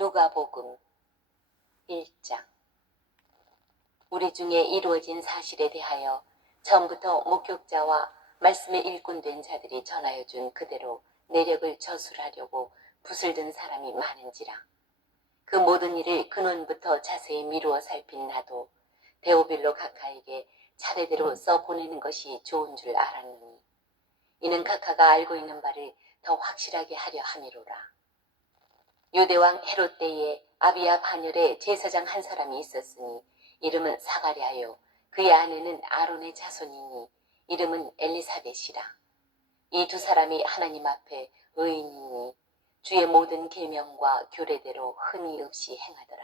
누가복음 1장. 우리 중에 이루어진 사실에 대하여 처음부터 목격자와 말씀의 일꾼된 자들이 전하여 준 그대로 내력을 저술하려고 붓을 든 사람이 많은지라. 그 모든 일을 근원부터 자세히 미루어 살핀 나도 데오빌로 각하에게 차례대로 써보내는 것이 좋은 줄 알았느니 이는 각하가 알고 있는 바를 더 확실하게 하려 함이로라. 유대왕 헤롯 때에 아비야 반열에 제사장 한 사람이 있었으니 이름은 사가랴요. 그의 아내는 아론의 자손이니 이름은 엘리사벳이라. 이 두 사람이 하나님 앞에 의인이니 주의 모든 계명과 규례대로 흠이 없이 행하더라.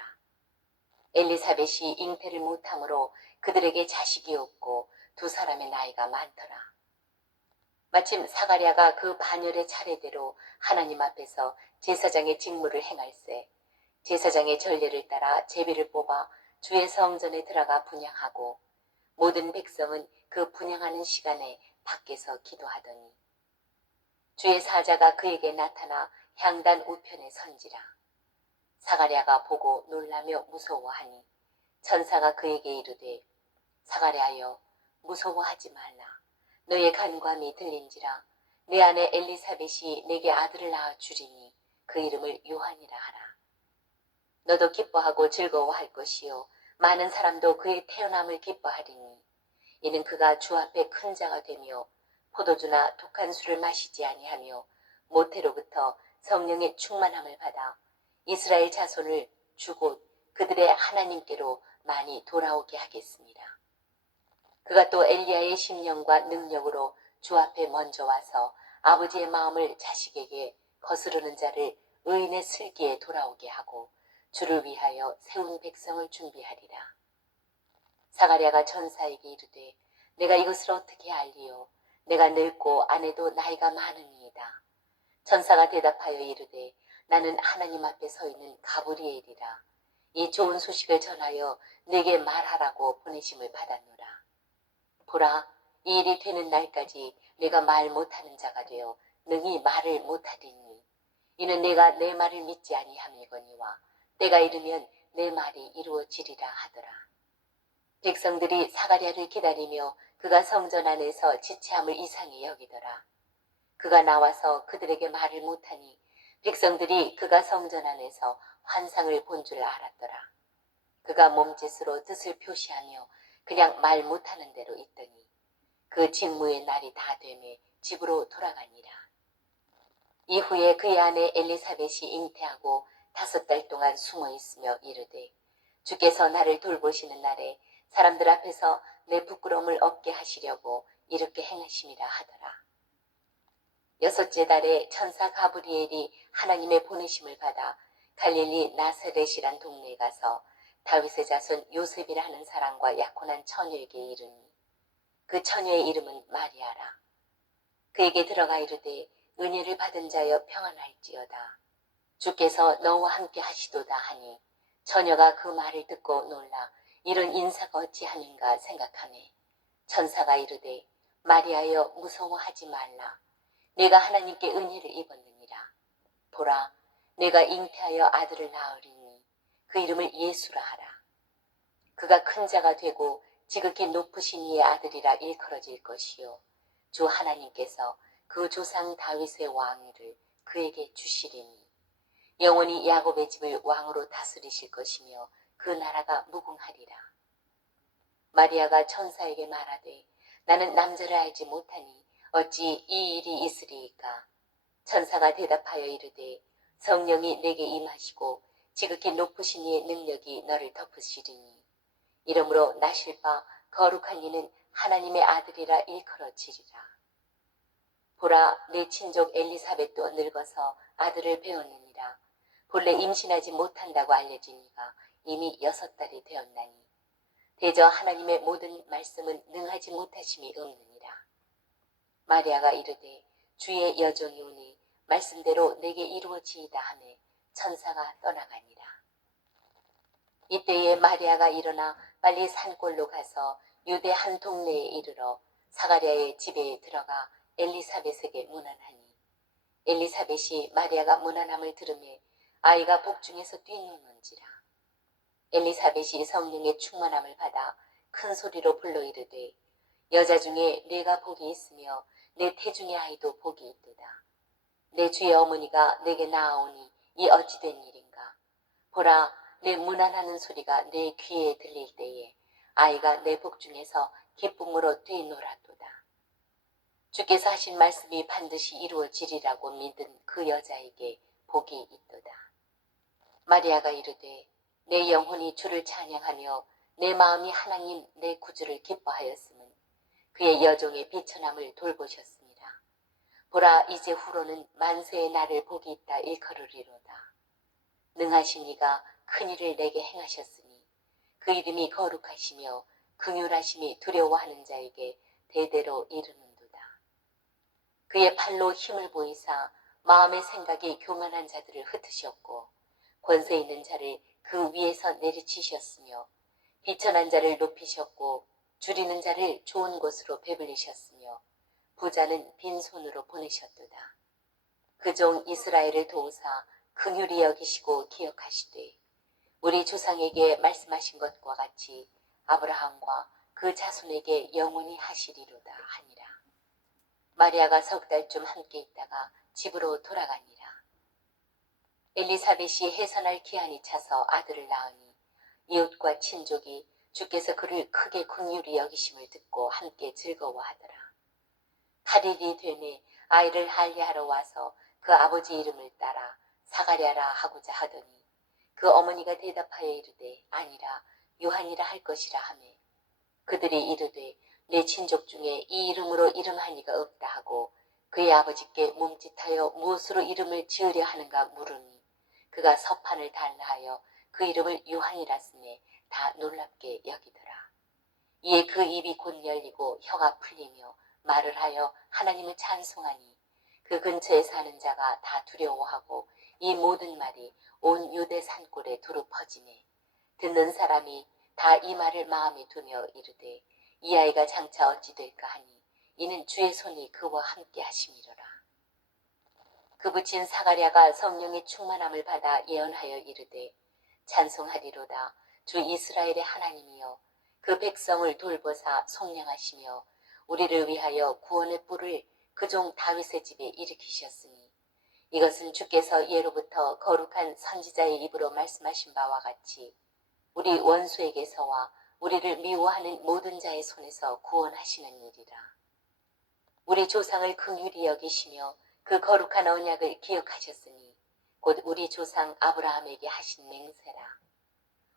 엘리사벳이 잉태를 못함으로 그들에게 자식이 없고 두 사람의 나이가 많더라. 마침 사가랴가 그 반열의 차례대로 하나님 앞에서 제사장의 직무를 행할세 제사장의 전례를 따라 제비를 뽑아 주의 성전에 들어가 분향하고 모든 백성은 그 분향하는 시간에 밖에서 기도하더니 주의 사자가 그에게 나타나 향단 우편에 선지라. 사가랴가 보고 놀라며 무서워하니 천사가 그에게 이르되 사가랴여 무서워하지 말라. 너의 간구함이 들린지라. 내 아내 엘리사벳이 내게 아들을 낳아 주리니 그 이름을 요한이라 하라. 너도 기뻐하고 즐거워할 것이요 많은 사람도 그의 태어남을 기뻐하리니 이는 그가 주 앞에 큰 자가 되며 포도주나 독한 술을 마시지 아니하며 모태로부터 성령의 충만함을 받아 이스라엘 자손을 주곧 그들의 하나님께로 많이 돌아오게 하겠습니다. 그가 또 엘리야의 심령과 능력으로 주 앞에 먼저 와서 아버지의 마음을 자식에게 거스르는 자를 의인의 슬기에 돌아오게 하고 주를 위하여 세운 백성을 준비하리라. 사가랴가 천사에게 이르되 내가 이것을 어떻게 알리요? 내가 늙고 아내도 나이가 많으니이다. 천사가 대답하여 이르되 나는 하나님 앞에 서 있는 가브리엘이라. 이 좋은 소식을 전하여 내게 말하라고 보내심을 받았노라. 보라, 이 일이 되는 날까지 내가 말 못하는 자가 되어 능히 말을 못하리니 이는 내가 내 말을 믿지 아니함이거니와 때가 이르면 내 말이 이루어지리라 하더라. 백성들이 사가랴를 기다리며 그가 성전 안에서 지체함을 이상히 여기더라. 그가 나와서 그들에게 말을 못하니 백성들이 그가 성전 안에서 환상을 본 줄 알았더라. 그가 몸짓으로 뜻을 표시하며 그냥 말 못하는 대로 있더니 그 직무의 날이 다 되매 집으로 돌아가니라. 이후에 그의 아내 엘리사벳이 잉태하고 5달 동안 숨어 있으며 이르되 주께서 나를 돌보시는 날에 사람들 앞에서 내 부끄러움을 없게 하시려고 이렇게 행하심이라 하더라. 6째 달에 천사 가브리엘이 하나님의 보내심을 받아 갈릴리 나사렛이란 동네에 가서 다윗의 자손 요셉이라 하는 사람과 약혼한 처녀에게 이르니 그 처녀의 이름은 마리아라. 그에게 들어가 이르되 은혜를 받은 자여 평안할지어다. 주께서 너와 함께 하시도다 하니 처녀가 그 말을 듣고 놀라 이런 인사가 어찌함인가 생각하매 천사가 이르되 마리아여 무서워하지 말라. 내가 하나님께 은혜를 입었느니라. 보라, 내가 잉태하여 아들을 낳으리니 그 이름을 예수라 하라. 그가 큰 자가 되고 지극히 높으신 이의 아들이라 일컬어질 것이요 주 하나님께서 그 조상 다윗의 왕위를 그에게 주시리니 영원히 야곱의 집을 왕으로 다스리실 것이며 그 나라가 무궁하리라. 마리아가 천사에게 말하되 나는 남자를 알지 못하니 어찌 이 일이 있으리이까? 천사가 대답하여 이르되 성령이 내게 임하시고 지극히 높으신 이의 능력이 너를 덮으시리니 이러므로 나실 바 거룩한 이는 하나님의 아들이라 일컬어지리라. 보라, 내 친족 엘리사벳도 늙어서 아들을 배웠느니라. 본래 임신하지 못한다고 알려진 이가 이미 6달이 되었나니 대저 하나님의 모든 말씀은 능하지 못하심이 없느니라. 마리아가 이르되 주의 여종이 오니 말씀대로 내게 이루어지이다 하매 천사가 떠나가니라. 이때에 마리아가 일어나 빨리 산골로 가서 유대 한 동네에 이르러 사가랴의 집에 들어가 엘리사벳에게 문안하니 엘리사벳이 마리아가 문안함을 들으매 아이가 복중에서 뛰노는지라. 엘리사벳이 성령의 충만함을 받아 큰 소리로 불러 이르되 여자 중에 내가 복이 있으며 내 태중의 아이도 복이 있도다. 내 주의 어머니가 내게 나아오니 이 어찌된 일인가. 보라, 내 문안하는 소리가 내 귀에 들릴 때에 아이가 내 복중에서 기쁨으로 뛰놀았도다. 주께서 하신 말씀이 반드시 이루어지리라고 믿은 그 여자에게 복이 있도다. 마리아가 이르되 내 영혼이 주를 찬양하며 내 마음이 하나님 내 구주를 기뻐하였음은 그의 여종의 비천함을 돌보셨습니다. 보라, 이제 후로는 만세의 나를 복이 있다 일컬으리로다. 능하신 이가 큰일을 내게 행하셨으니 그 이름이 거룩하시며 긍휼하심이 두려워하는 자에게 대대로 이르는도다. 그의 팔로 힘을 보이사 마음의 생각이 교만한 자들을 흩으셨고 권세 있는 자를 그 위에서 내리치셨으며 비천한 자를 높이셨고 줄이는 자를 좋은 곳으로 배불리셨으며 부자는 빈손으로 보내셨도다. 그 종 이스라엘을 도우사 긍휼히 여기시고 기억하시되 우리 조상에게 말씀하신 것과 같이 아브라함과 그 자손에게 영원히 하시리로다 하니라. 마리아가 석 달쯤 함께 있다가 집으로 돌아가니라. 엘리사벳이 해산할 기한이 차서 아들을 낳으니 이웃과 친족이 주께서 그를 크게 긍휼히 여기심을 듣고 함께 즐거워하더라. 8일이 되매 아이를 할례하러 와서 그 아버지 이름을 따라 사가랴라 하고자 하더니 그 어머니가 대답하여 이르되 아니라 요한이라 할 것이라 하매 그들이 이르되 내 친족 중에 이 이름으로 이름한 이가 없다 하고 그의 아버지께 몸짓하여 무엇으로 이름을 지으려 하는가 물으니 그가 서판을 달라 하여 그 이름을 요한이라 쓰매 다 놀랍게 여기더라. 이에 그 입이 곧 열리고 혀가 풀리며 말을 하여 하나님을 찬송하니 그 근처에 사는 자가 다 두려워하고 이 모든 말이 온 유대 산골에 두루 퍼지매 듣는 사람이 다 이 말을 마음에 두며 이르되 이 아이가 장차 어찌 될까 하니 이는 주의 손이 그와 함께 하심이로라. 그 부친 사가랴가 성령의 충만함을 받아 예언하여 이르되 찬송하리로다. 주 이스라엘의 하나님이여 그 백성을 돌보사 속량하시며 우리를 위하여 구원의 뿔을 그 종 다윗의 집에 일으키셨으니 이것은 주께서 예로부터 거룩한 선지자의 입으로 말씀하신 바와 같이 우리 원수에게서와 우리를 미워하는 모든 자의 손에서 구원하시는 일이라. 우리 조상을 긍휼히 여기시며 그 거룩한 언약을 기억하셨으니 곧 우리 조상 아브라함에게 하신 맹세라.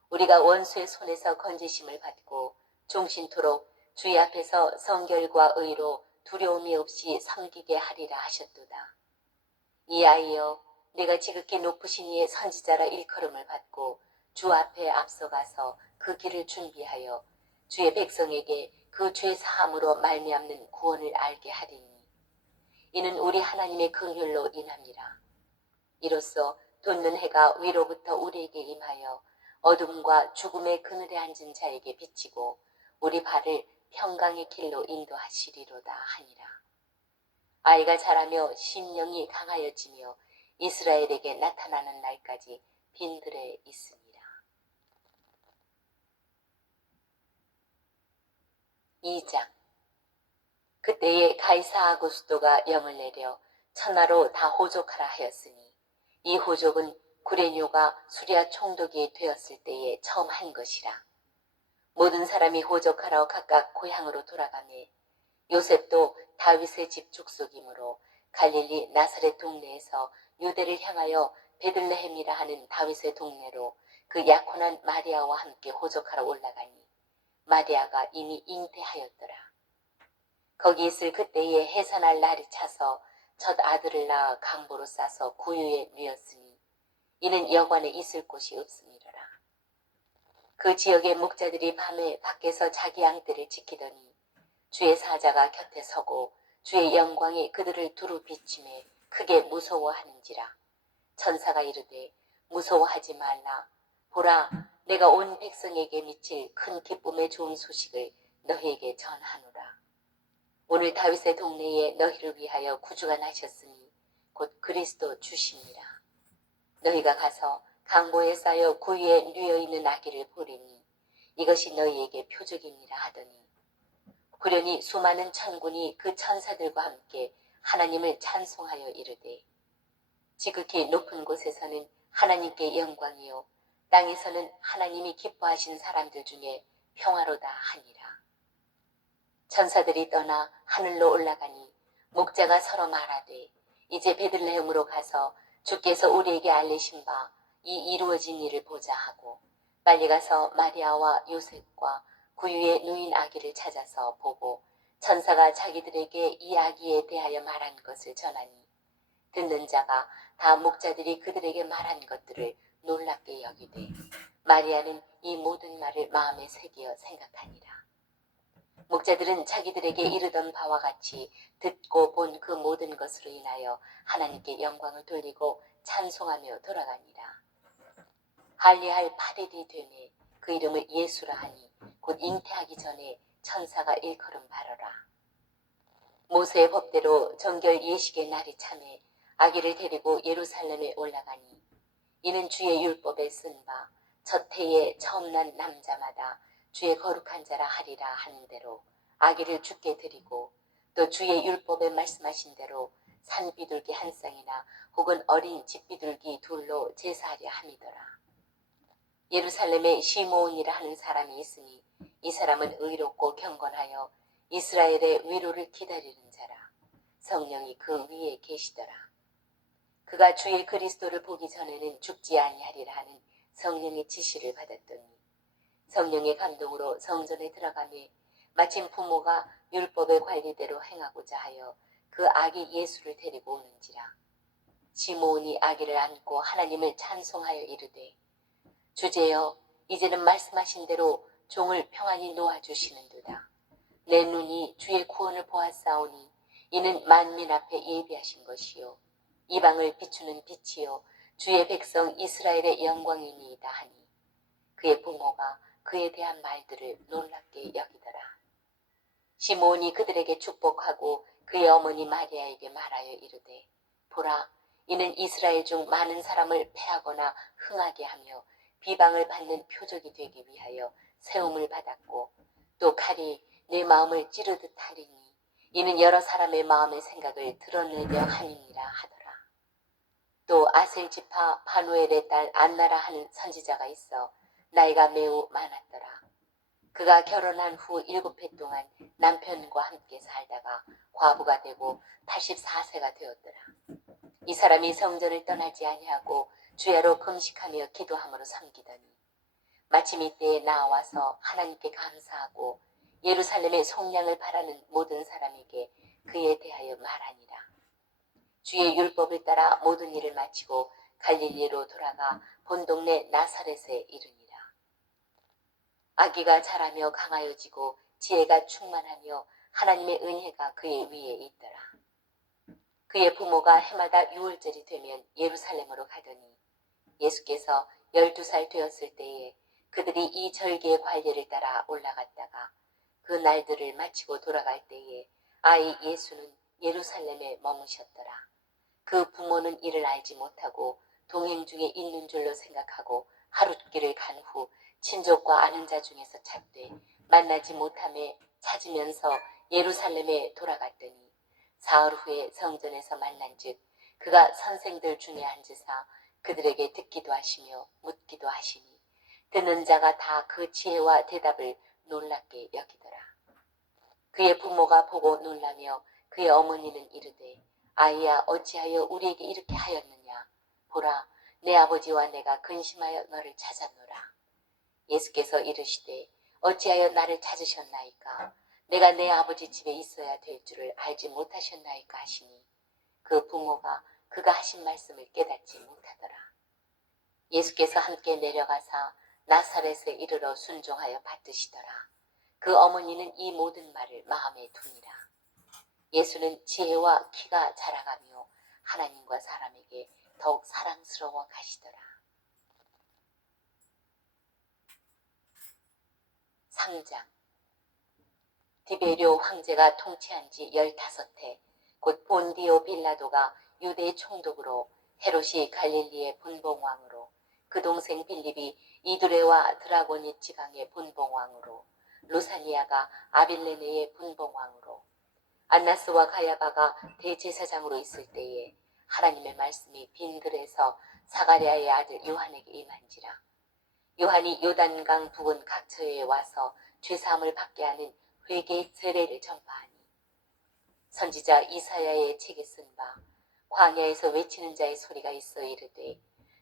우리가 원수의 손에서 건지심을 받고 종신토록 주의 앞에서 성결과 의로 두려움이 없이 섬기게 하리라 하셨도다. 이 아이여 내가 지극히 높으신 이의 선지자라 일컬음을 받고 주 앞에 앞서가서 그 길을 준비하여 주의 백성에게 그 죄 사함으로 말미암는 구원을 알게 하리니 이는 우리 하나님의 긍휼로 인함이라. 이로써 돋는 해가 위로부터 우리에게 임하여 어둠과 죽음의 그늘에 앉은 자에게 비치고 우리 발을 평강의 길로 인도하시리로다 하니라. 아이가 자라며 심령이 강하여지며 이스라엘에게 나타나는 날까지 빈들에 있으니라. 2장. 그때에 가이사 아구스도가 영을 내려 천하로 다 호족하라 하였으니 이 호족은 구레뇨가 수리아 총독이 되었을 때에 처음 한 것이라. 모든 사람이 호족하러 각각 고향으로 돌아가매 요셉도 다윗의 집 족속이므로 갈릴리 나사렛 동네에서 유대를 향하여 베들레헴이라 하는 다윗의 동네로 그 약혼한 마리아와 함께 호족하러 올라가니 마리아가 이미 잉태하였더라. 거기 있을 그때에 해산할 날이 차서 첫 아들을 낳아 강보로 싸서 구유에 누였으니 이는 여관에 있을 곳이 없음이로라. 그 지역의 목자들이 밤에 밖에서 자기 양떼를 지키더니 주의 사자가 곁에 서고 주의 영광이 그들을 두루 비침에 크게 무서워하는지라. 천사가 이르되 무서워하지 말라. 보라, 내가 온 백성에게 미칠 큰 기쁨의 좋은 소식을 너희에게 전하노라. 오늘 다윗의 동네에 너희를 위하여 구주가 나셨으니 곧 그리스도 주시니라. 너희가 가서 강보에 쌓여 구유에 뉘어있는 아기를 보리니 이것이 너희에게 표적이니라 하더니 구련히 수많은 천군이 그 천사들과 함께 하나님을 찬송하여 이르되 지극히 높은 곳에서는 하나님께 영광이요 땅에서는 하나님이 기뻐하신 사람들 중에 평화로다 하니라. 천사들이 떠나 하늘로 올라가니 목자가 서로 말하되 이제 베들레헴으로 가서 주께서 우리에게 알리신 바 이 이루어진 일을 보자 하고 빨리 가서 마리아와 요셉과 구유에 누인 아기를 찾아서 보고 천사가 자기들에게 이 아기에 대하여 말한 것을 전하니 듣는 자가 다 목자들이 그들에게 말한 것들을 놀랍게 여기되 마리아는 이 모든 말을 마음에 새기어 생각하니라. 목자들은 자기들에게 이르던 바와 같이 듣고 본 그 모든 것으로 인하여 하나님께 영광을 돌리고 찬송하며 돌아가니라. 할례할 8일이 되매 그 이름을 예수라 하니 곧 잉태하기 전에 천사가 일컬음 바라라. 모세의 법대로 정결 예식의 날이 참에 아기를 데리고 예루살렘에 올라가니 이는 주의 율법에 쓴 바 첫 해에 처음 난 남자마다 주의 거룩한 자라 하리라 하는 대로 아기를 주께 드리고 또 주의 율법에 말씀하신 대로 산비둘기 한 쌍이나 혹은 어린 집비둘기 둘로 제사하려 함이더라. 예루살렘에 시므온이라 하는 사람이 있으니 이 사람은 의롭고 경건하여 이스라엘의 위로를 기다리는 자라. 성령이 그 위에 계시더라. 그가 주의 그리스도를 보기 전에는 죽지 아니하리라 하는 성령의 지시를 받았더니 성령의 감동으로 성전에 들어가매 마침 부모가 율법의 관리대로 행하고자 하여 그 아기 예수를 데리고 오는지라. 시므온이 아기를 안고 하나님을 찬송하여 이르되 주제여 이제는 말씀하신 대로 종을 평안히 놓아주시는도다. 내 눈이 주의 구원을 보았사오니 이는 만민 앞에 예비하신 것이요 이방을 비추는 빛이요 주의 백성 이스라엘의 영광이니이다 하니 그의 부모가 그에 대한 말들을 놀랍게 여기더라. 시므온이 그들에게 축복하고 그의 어머니 마리아에게 말하여 이르되 보라 이는 이스라엘 중 많은 사람을 패하거나 흥하게 하며 비방을 받는 표적이 되기 위하여 세움을 받았고 또 칼이 내 마음을 찌르듯 하리니 이는 여러 사람의 마음의 생각을 드러내려 함이니라 하더라. 또 아셀 지파 바누엘의 딸 안나라 하는 선지자가 있어 나이가 매우 많았더라. 그가 결혼한 후 7해 동안 남편과 함께 살다가 과부가 되고 84세가 되었더라. 이 사람이 성전을 떠나지 아니하고 주야로 금식하며 기도함으로 섬기더니 마침 이때에 나와서 하나님께 감사하고 예루살렘의 속량을 바라는 모든 사람에게 그에 대하여 말하니라. 주의 율법을 따라 모든 일을 마치고 갈릴리로 돌아가 본 동네 나사렛에 이르니라. 아기가 자라며 강하여지고 지혜가 충만하며 하나님의 은혜가 그의 위에 있더라. 그의 부모가 해마다 6월절이 되면 예루살렘으로 가더니 예수께서 12살 되었을 때에 그들이 이 절기의 관례를 따라 올라갔다가 그 날들을 마치고 돌아갈 때에 아이 예수는 예루살렘에 머무셨더라. 그 부모는 이를 알지 못하고 동행 중에 있는 줄로 생각하고 하룻길을 간 후 친족과 아는 자 중에서 찾되 만나지 못함에 찾으면서 예루살렘에 돌아갔더니 사흘 후에 성전에서 만난즉 그가 선생들 중에 앉으사 그들에게 듣기도 하시며 묻기도 하시니 듣는 자가 다 그 지혜와 대답을 놀랍게 여기더라. 그의 부모가 보고 놀라며 그의 어머니는 이르되 아이야 어찌하여 우리에게 이렇게 하였느냐. 보라 내 아버지와 내가 근심하여 너를 찾았노라. 예수께서 이르시되 어찌하여 나를 찾으셨나이까. 내가 내 아버지 집에 있어야 될 줄을 알지 못하셨나이까 하시니 그 부모가 그가 하신 말씀을 깨닫지 못하더라. 예수께서 함께 내려가사 나사렛에 이르러 순종하여 받드시더라. 그 어머니는 이 모든 말을 마음에 두니라. 예수는 지혜와 키가 자라가며 하나님과 사람에게 더욱 사랑스러워 가시더라. 3장. 디베리오 황제가 통치한 지 15해 곧 본디오 빌라도가 유대 총독으로 헤롯이 갈릴리의 분봉왕으로, 그 동생 빌립이 이두레와 드라고니 지방의 분봉왕으로, 루사니아가 아빌레네의 분봉왕으로, 안나스와 가야바가 대제사장으로 있을 때에 하나님의 말씀이 빈들에서 사가랴의 아들 요한에게 임한지라. 요한이 요단강 부근 각처에 와서 죄사함을 받게 하는 회개의 세례를 전파하니, 선지자 이사야의 책에 쓴 바 광야에서 외치는 자의 소리가 있어 이르되,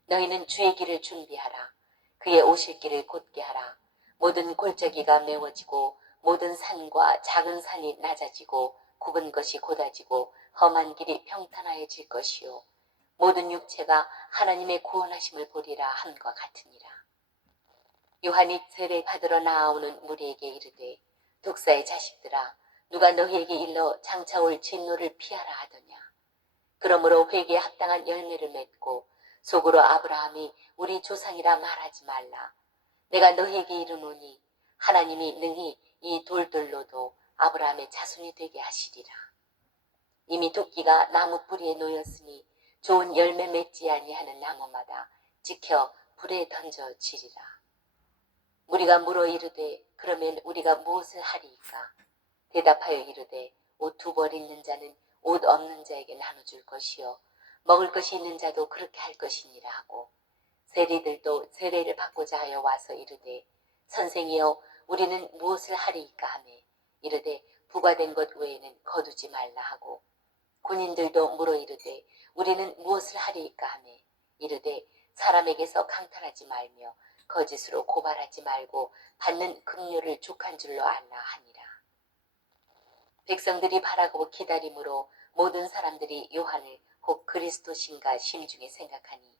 너희는 주의 길을 준비하라. 그의 오실 길을 곧게 하라. 모든 골짜기가 메워지고 모든 산과 작은 산이 낮아지고 굽은 것이 곧아지고 험한 길이 평탄하여질 것이요 모든 육체가 하나님의 구원하심을 보리라 함과 같으니라. 요한이 세례 받으러 나아오는 무리에게 이르되, 독사의 자식들아, 누가 너희에게 일러 장차 올 진노를 피하라 하더냐. 그러므로 회개에 합당한 열매를 맺고 속으로 아브라함이 우리 조상이라 말하지 말라. 내가 너희에게 이르노니 하나님이 능히 이 돌들로도 아브라함의 자손이 되게 하시리라. 이미 도끼가 나무 뿌리에 놓였으니 좋은 열매 맺지 아니하는 나무마다 지켜 불에 던져지리라. 무리가 물어 이르되, 그러면 우리가 무엇을 하리이까? 대답하여 이르되, 옷 2벌 있는 자는 옷 없는 자에게 나눠줄 것이요 먹을 것이 있는 자도 그렇게 할 것이니라 하고, 세리들도 세례를 받고자 하여 와서 이르되, 선생이여 우리는 무엇을 하리이까 하매 이르되, 부과된 것 외에는 거두지 말라 하고, 군인들도 물어 이르되, 우리는 무엇을 하리이까 하매 이르되, 사람에게서 강탈하지 말며 거짓으로 고발하지 말고 받는 급료를 족한 줄로 알라 하니라. 백성들이 바라고 기다림으로 모든 사람들이 요한을 혹 그리스도신가 심중에 생각하니,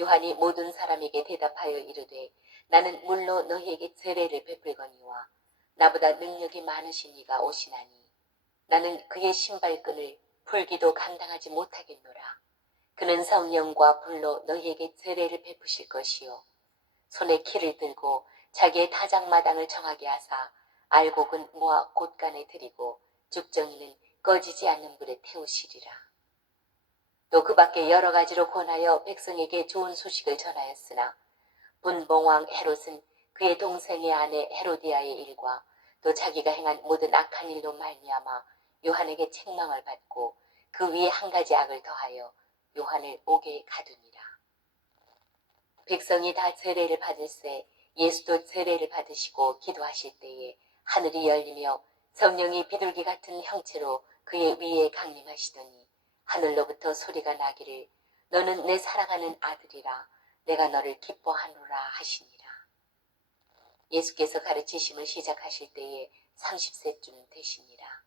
요한이 모든 사람에게 대답하여 이르되, 나는 물로 너희에게 세례를 베풀거니와 나보다 능력이 많으신 이가 오시나니 나는 그의 신발끈을 풀기도 감당하지 못하겠노라. 그는 성령과 불로 너희에게 세례를 베푸실 것이요 손에 키를 들고 자기의 타작마당을 정하게 하사 알곡은 모아 곳간에 들이고 죽정이는 꺼지지 않는 불에 태우시리라. 또 그 밖에 여러 가지로 권하여 백성에게 좋은 소식을 전하였으나 분봉왕 헤롯은 그의 동생의 아내 헤로디아의 일과 또 자기가 행한 모든 악한 일로 말미암아 요한에게 책망을 받고 그 위에 한 가지 악을 더하여 요한을 옥에 가두니라. 백성이 다 세례를 받을새 예수도 세례를 받으시고 기도하실 때에 하늘이 열리며 성령이 비둘기 같은 형체로 그의 위에 강림하시더니 하늘로부터 소리가 나기를, 너는 내 사랑하는 아들이라, 내가 너를 기뻐하노라 하시니라. 예수께서 가르치심을 시작하실 때에 30세쯤 되시니라.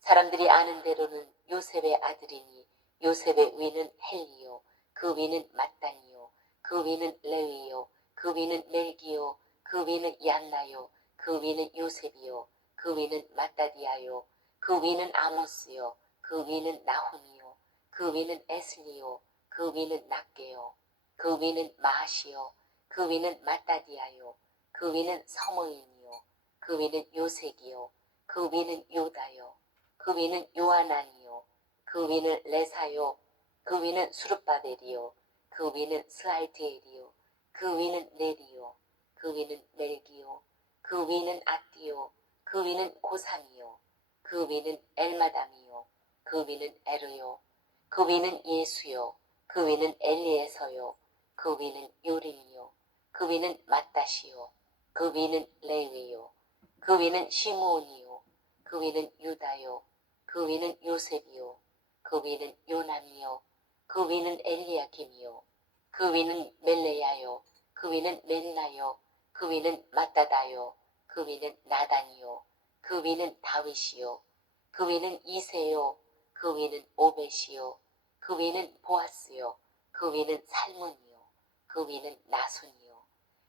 사람들이 아는 대로는 요셉의 아들이니 요셉의 위는 헬리요 그 위는 마따니요 그 위는 레위요 그 위는 멜기요 그 위는 얀나요 그 위는 요셉이요 그 위는 마따디아요 그 위는 아모스요 그 위는 나훈이요 그 위는 에슬리요 그 위는 낫게요 그 위는 마하시요 그 위는 마따디아요 그 위는 서모인이요 그 위는 요색이요 그 위는 요다요 그 위는 요하나니요 그 위는 레사요 그 위는 수르바벨이요 그 위는 스알디엘이요 그 위는 네리요 그 위는 멜기요 그 위는 아띠요 그 위는 고삼이요 그 위는 엘마담이요 그 위는 에르요 그 위는 예수요 그 위는 엘리에서요 그 위는 요림이요 그 위는 마따시요 그 위는 레위요 그 위는 시므온이요 그 위는 유다요 그 위는 요셉이요 그 위는 요남이요 그 위는 엘리야김이요 그 위는 멜레야요 그 위는 멘나요 그 위는 마따다요 그 위는 나단이요 그 위는 다윗이요 그 위는 이세요 그 위는 오벳이요 그 위는 보아스요 그 위는 살문이요 그 위는 나손이요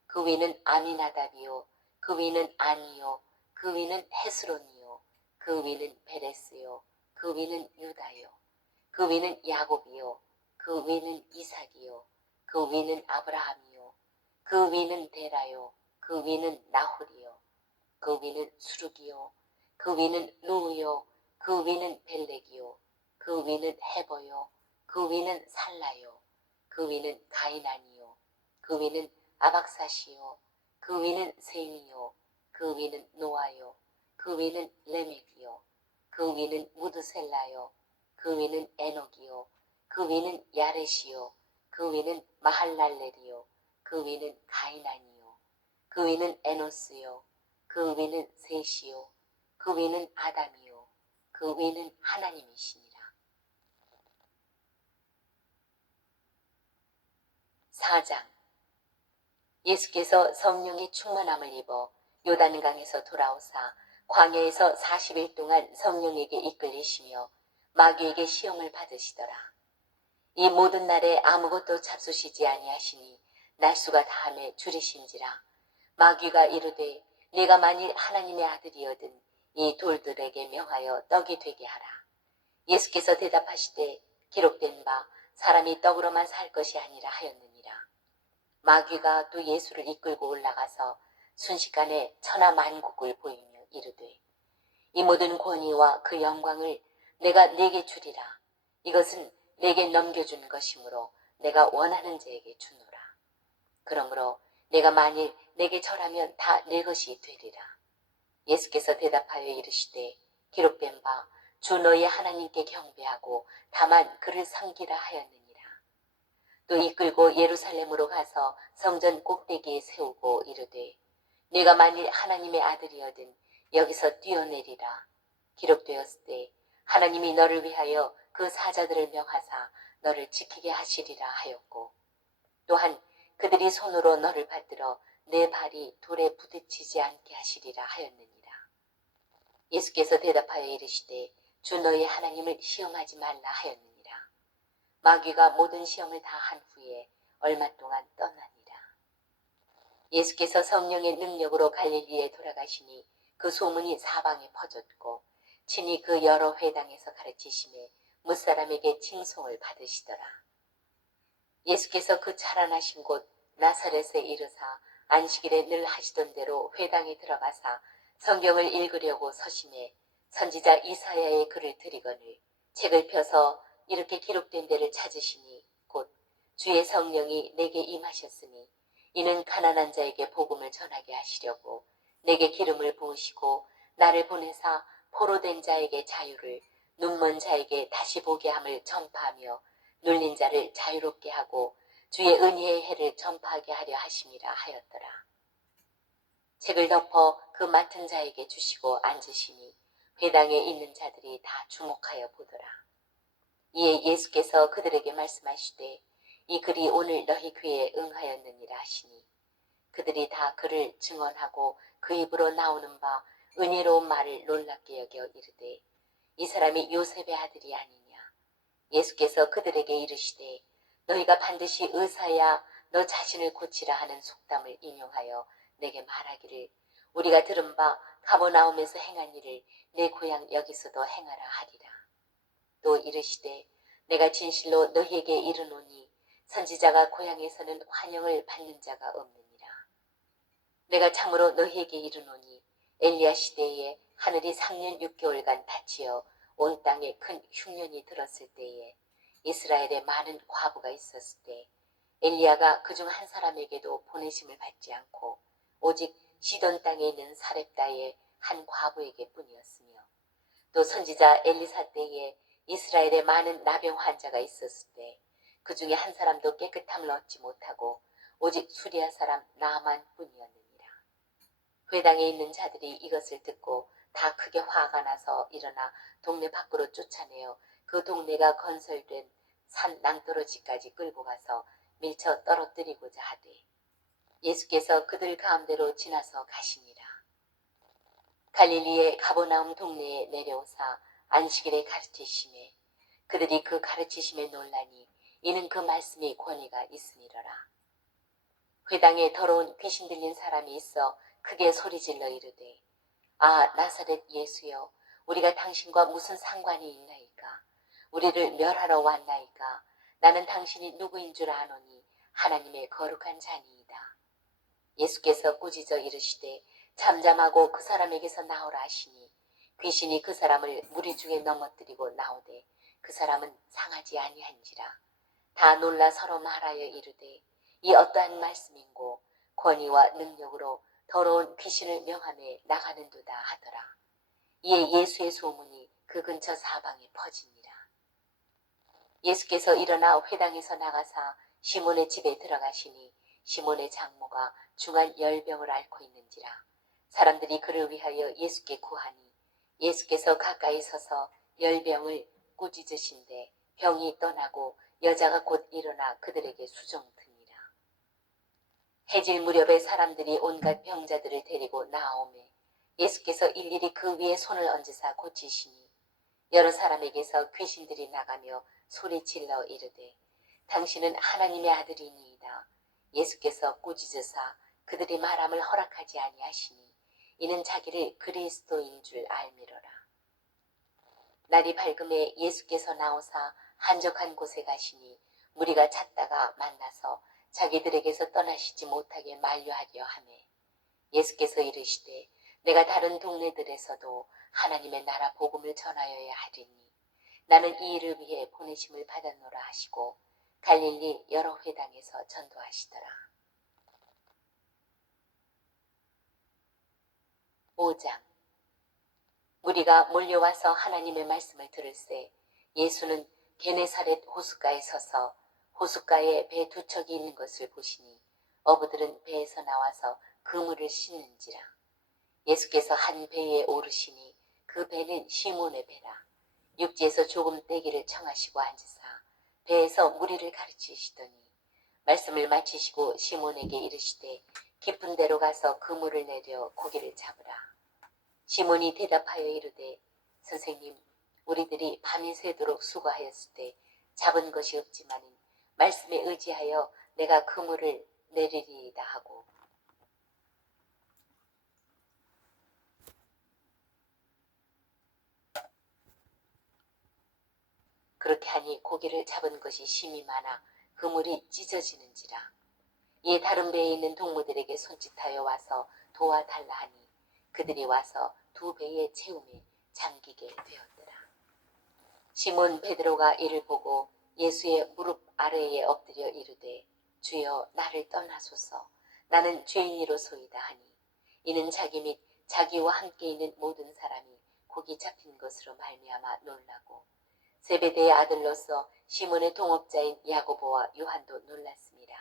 그 위는 아미나답이요 그 위는 아니요 그 위는 헤스론이요 그 위는 베레스요 그 위는 유다요 그 위는 야곱이요 그 위는 이삭이요 그 위는 아브라함이요 그 위는 데라요 그 위는 나홀이요 그 위는 수룩이요 그 위는 루우요 그 위는 벨렉이요 그 위는 헤버요 그 위는 살라요. 그 위는 가이난이요. 그 위는 아박사시요. 그 위는 셈이요. 그 위는 노아요. 그 위는 레멕이요. 그 위는 무드셀라요. 그 위는 에녹이요. 그 위는 야렛이요. 그 위는 마할랄렐이요. 그 위는 가이난이요. 그 위는 에노스요. 그 위는 셋이요. 그 위는 아담이요. 그 위는 하나님이시니라. 4장. 예수께서 성령의 충만함을 입어 요단강에서 돌아오사 광야에서 40일 동안 성령에게 이끌리시며 마귀에게 시험을 받으시더라. 이 모든 날에 아무것도 잡수시지 아니하시니 날수가 다함에 줄이신지라. 마귀가 이르되 네가 만일 하나님의 아들이거든 이 돌들에게 명하여 떡이 되게 하라. 예수께서 대답하시되 기록된 바 사람이 떡으로만 살 것이 아니라 하였느니라. 마귀가 또 예수를 이끌고 올라가서 순식간에 천하 만국을 보이며 이르되 이 모든 권위와 그 영광을 내가 네게 주리라. 이것은 내게 넘겨준 것이므로 내가 원하는 자에게 주노라. 그러므로 내가 만일 내게 절하면 다 내 것이 되리라. 예수께서 대답하여 이르시되 기록된 바 주 너희 하나님께 경배하고 다만 그를 섬기라 하였느니라. 또 이끌고 예루살렘으로 가서 성전 꼭대기에 세우고 이르되 네가 만일 하나님의 아들이거든 여기서 뛰어내리라. 기록되었을 때 하나님이 너를 위하여 그 사자들을 명하사 너를 지키게 하시리라 하였고 또한 그들이 손으로 너를 받들어 내 발이 돌에 부딪히지 않게 하시리라 하였느니라. 예수께서 대답하여 이르시되 주 너희 하나님을 시험하지 말라 하였느니라. 마귀가 모든 시험을 다 한 후에 얼마 동안 떠나니라. 예수께서 성령의 능력으로 갈릴리에 돌아가시니 그 소문이 사방에 퍼졌고 친히 그 여러 회당에서 가르치심에 무사람에게 칭송을 받으시더라. 예수께서 그 자라나신 곳 나사렛에 이르사 안식일에 늘 하시던 대로 회당에 들어가사 성경을 읽으려고 서심해 선지자 이사야의 글을 들이거늘 책을 펴서 이렇게 기록된 데를 찾으시니 곧 주의 성령이 내게 임하셨으니 이는 가난한 자에게 복음을 전하게 하시려고 내게 기름을 부으시고 나를 보내사 포로된 자에게 자유를 눈먼 자에게 다시 보게 함을 전파하며 눌린 자를 자유롭게 하고 주의 은혜의 해를 전파하게 하려 하심이라 하였더라. 책을 덮어 그 맡은 자에게 주시고 앉으시니 회당에 있는 자들이 다 주목하여 보더라. 이에 예수께서 그들에게 말씀하시되 이 글이 오늘 너희 귀에 응하였느니라 하시니 그들이 다 그를 증언하고 그 입으로 나오는 바 은혜로운 말을 놀랍게 여겨 이르되 이 사람이 요셉의 아들이 아니냐. 예수께서 그들에게 이르시되 너희가 반드시 의사야 너 자신을 고치라 하는 속담을 인용하여 내게 말하기를 우리가 들은 바 가버나움에서 행한 일을 내 고향 여기서도 행하라 하리라. 또 이르시되 내가 진실로 너희에게 이르노니 선지자가 고향에서는 환영을 받는 자가 없느니라. 내가 참으로 너희에게 이르노니 엘리야 시대에 하늘이 3년 6개월간 닫히어 온 땅에 큰 흉년이 들었을 때에 이스라엘에 많은 과부가 있었을 때 엘리야가 그중 한 사람에게도 보내심을 받지 않고 오직 시돈 땅에 있는 사렙다의 한 과부에게 뿐이었으며 또 선지자 엘리사 때에 이스라엘에 많은 나병 환자가 있었을 때 그 중에 한 사람도 깨끗함을 얻지 못하고 오직 수리아 사람 나만 뿐이었느니라. 회당에 있는 자들이 이것을 듣고 다 크게 화가 나서 일어나 동네 밖으로 쫓아내어 그 동네가 건설된 산 낭떠러지까지 끌고 가서 밀쳐 떨어뜨리고자 하되 예수께서 그들 가운데로 지나서 가시니라. 갈릴리의 가버나움 동네에 내려오사 안식일에 가르치심에 그들이 그 가르치심에 놀라니 이는 그 말씀이 권위가 있음이러라. 회당에 더러운 귀신 들린 사람이 있어 크게 소리질러 이르되 아 나사렛 예수여 우리가 당신과 무슨 상관이 있나이까. 우리를 멸하러 왔나이까. 나는 당신이 누구인 줄 아노니 하나님의 거룩한 자니이다. 예수께서 꾸짖어 이르시되 잠잠하고 그 사람에게서 나오라 하시니 귀신이 그 사람을 무리 중에 넘어뜨리고 나오되 그 사람은 상하지 아니한지라. 다 놀라 서로 말하여 이르되 이 어떠한 말씀인고 권위와 능력으로 더러운 귀신을 명함에 나가는도다 하더라. 이에 예수의 소문이 그 근처 사방에 퍼지니라. 예수께서 일어나 회당에서 나가사 시몬의 집에 들어가시니 시몬의 장모가 중한 열병을 앓고 있는지라. 사람들이 그를 위하여 예수께 구하니 예수께서 가까이 서서 열병을 꾸짖으신데 병이 떠나고 여자가 곧 일어나 그들에게 수종드니라. 해질 무렵에 사람들이 온갖 병자들을 데리고 나오매 예수께서 일일이 그 위에 손을 얹으사 고치시니 여러 사람에게서 귀신들이 나가며 소리질러 이르되 당신은 하나님의 아들이니이다. 예수께서 꾸짖으사 그들이 말함을 허락하지 아니하시니 이는 자기를 그리스도인 줄 알미러라. 날이 밝음에 예수께서 나오사 한적한 곳에 가시니 무리가 찾다가 만나서 자기들에게서 떠나시지 못하게 만류하려 하매 예수께서 이르시되 내가 다른 동네들에서도 하나님의 나라 복음을 전하여야 하리니 나는 이 일을 위해 보내심을 받았노라 하시고 갈릴리 여러 회당에서 전도하시더라. 5장. 무리가 몰려와서 하나님의 말씀을 들을새 예수는 게네사렛 호숫가에 서서 호숫가에 배 두 척이 있는 것을 보시니 어부들은 배에서 나와서 그물을 씻는지라. 예수께서 한 배에 오르시니 그 배는 시몬의 배라. 육지에서 조금 떼기를 청하시고 앉으사 배에서 무리를 가르치시더니 말씀을 마치시고 시몬에게 이르시되 깊은 데로 가서 그물을 내려 고기를 잡으라. 시몬이 대답하여 이르되 선생님 우리들이 밤이 새도록 수고하였을 때 잡은 것이 없지만은 말씀에 의지하여 내가 그물을 내리리이다 하고 그렇게 하니 고기를 잡은 것이 심이 많아 그물이 찢어지는지라. 이에 다른 배에 있는 동무들에게 손짓하여 와서 도와달라 하니 그들이 와서 두 배의 채움에 잠기게 되었더라. 시몬 베드로가 이를 보고 예수의 무릎 아래에 엎드려 이르되 주여 나를 떠나소서 나는 죄인이로소이다 하니 이는 자기 및 자기와 함께 있는 모든 사람이 고기 잡힌 것으로 말미암아 놀라고 세베대의 아들로서 시몬의 동업자인 야고보와 요한도 놀랐습니다.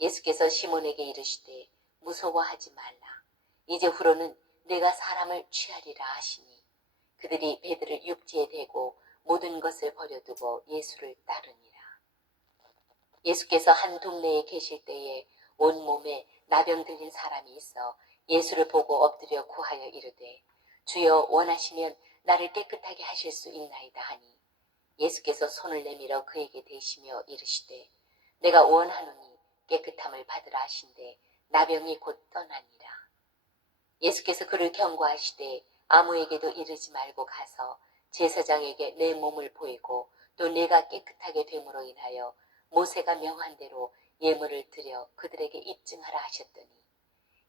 예수께서 시몬에게 이르시되 무서워하지 말라. 이제 후로는 내가 사람을 취하리라 하시니 그들이 배들을 육지에 대고 모든 것을 버려두고 예수를 따르니라. 예수께서 한 동네에 계실 때에 온몸에 나병 들린 사람이 있어 예수를 보고 엎드려 구하여 이르되 주여 원하시면 나를 깨끗하게 하실 수 있나이다 하니 예수께서 손을 내밀어 그에게 대시며 이르시되 내가 원하노니 깨끗함을 받으라 하신대 나병이 곧 떠나니라. 예수께서 그를 경고하시되 아무에게도 이르지 말고 가서 제사장에게 내 몸을 보이고 또 내가 깨끗하게 됨으로 인하여 모세가 명한 대로 예물을 드려 그들에게 입증하라 하셨더니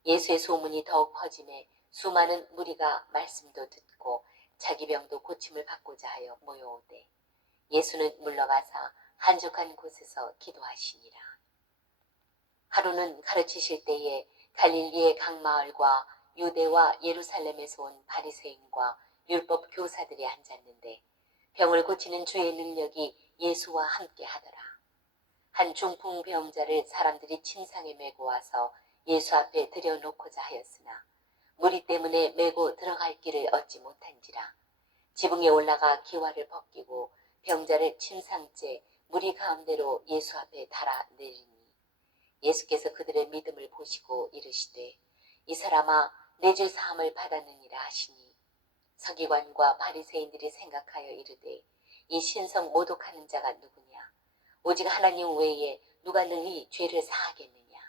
예수의 소문이 더욱 퍼짐에 수많은 무리가 말씀도 듣고 자기 병도 고침을 받고자 하여 모여오되 예수는 물러가사 한적한 곳에서 기도하시니라. 하루는 가르치실 때에 갈릴리의 각 마을과 유대와 예루살렘에서 온 바리새인과 율법 교사들이 앉았는데 병을 고치는 주의 능력이 예수와 함께 하더라. 한 중풍 병자를 사람들이 침상에 메고 와서 예수 앞에 들여놓고자 하였으나 무리 때문에 메고 들어갈 길을 얻지 못한지라. 지붕에 올라가 기와를 벗기고 병자를 침상째 무리 가운데로 예수 앞에 달아 내리니 예수께서 그들의 믿음을 보시고 이르시되 이 사람아 내 죄 사함을 받았느니라 하시니 서기관과 바리새인들이 생각하여 이르되 이 신성 모독하는 자가 누구냐 오직 하나님 외에 누가 능히 죄를 사하겠느냐.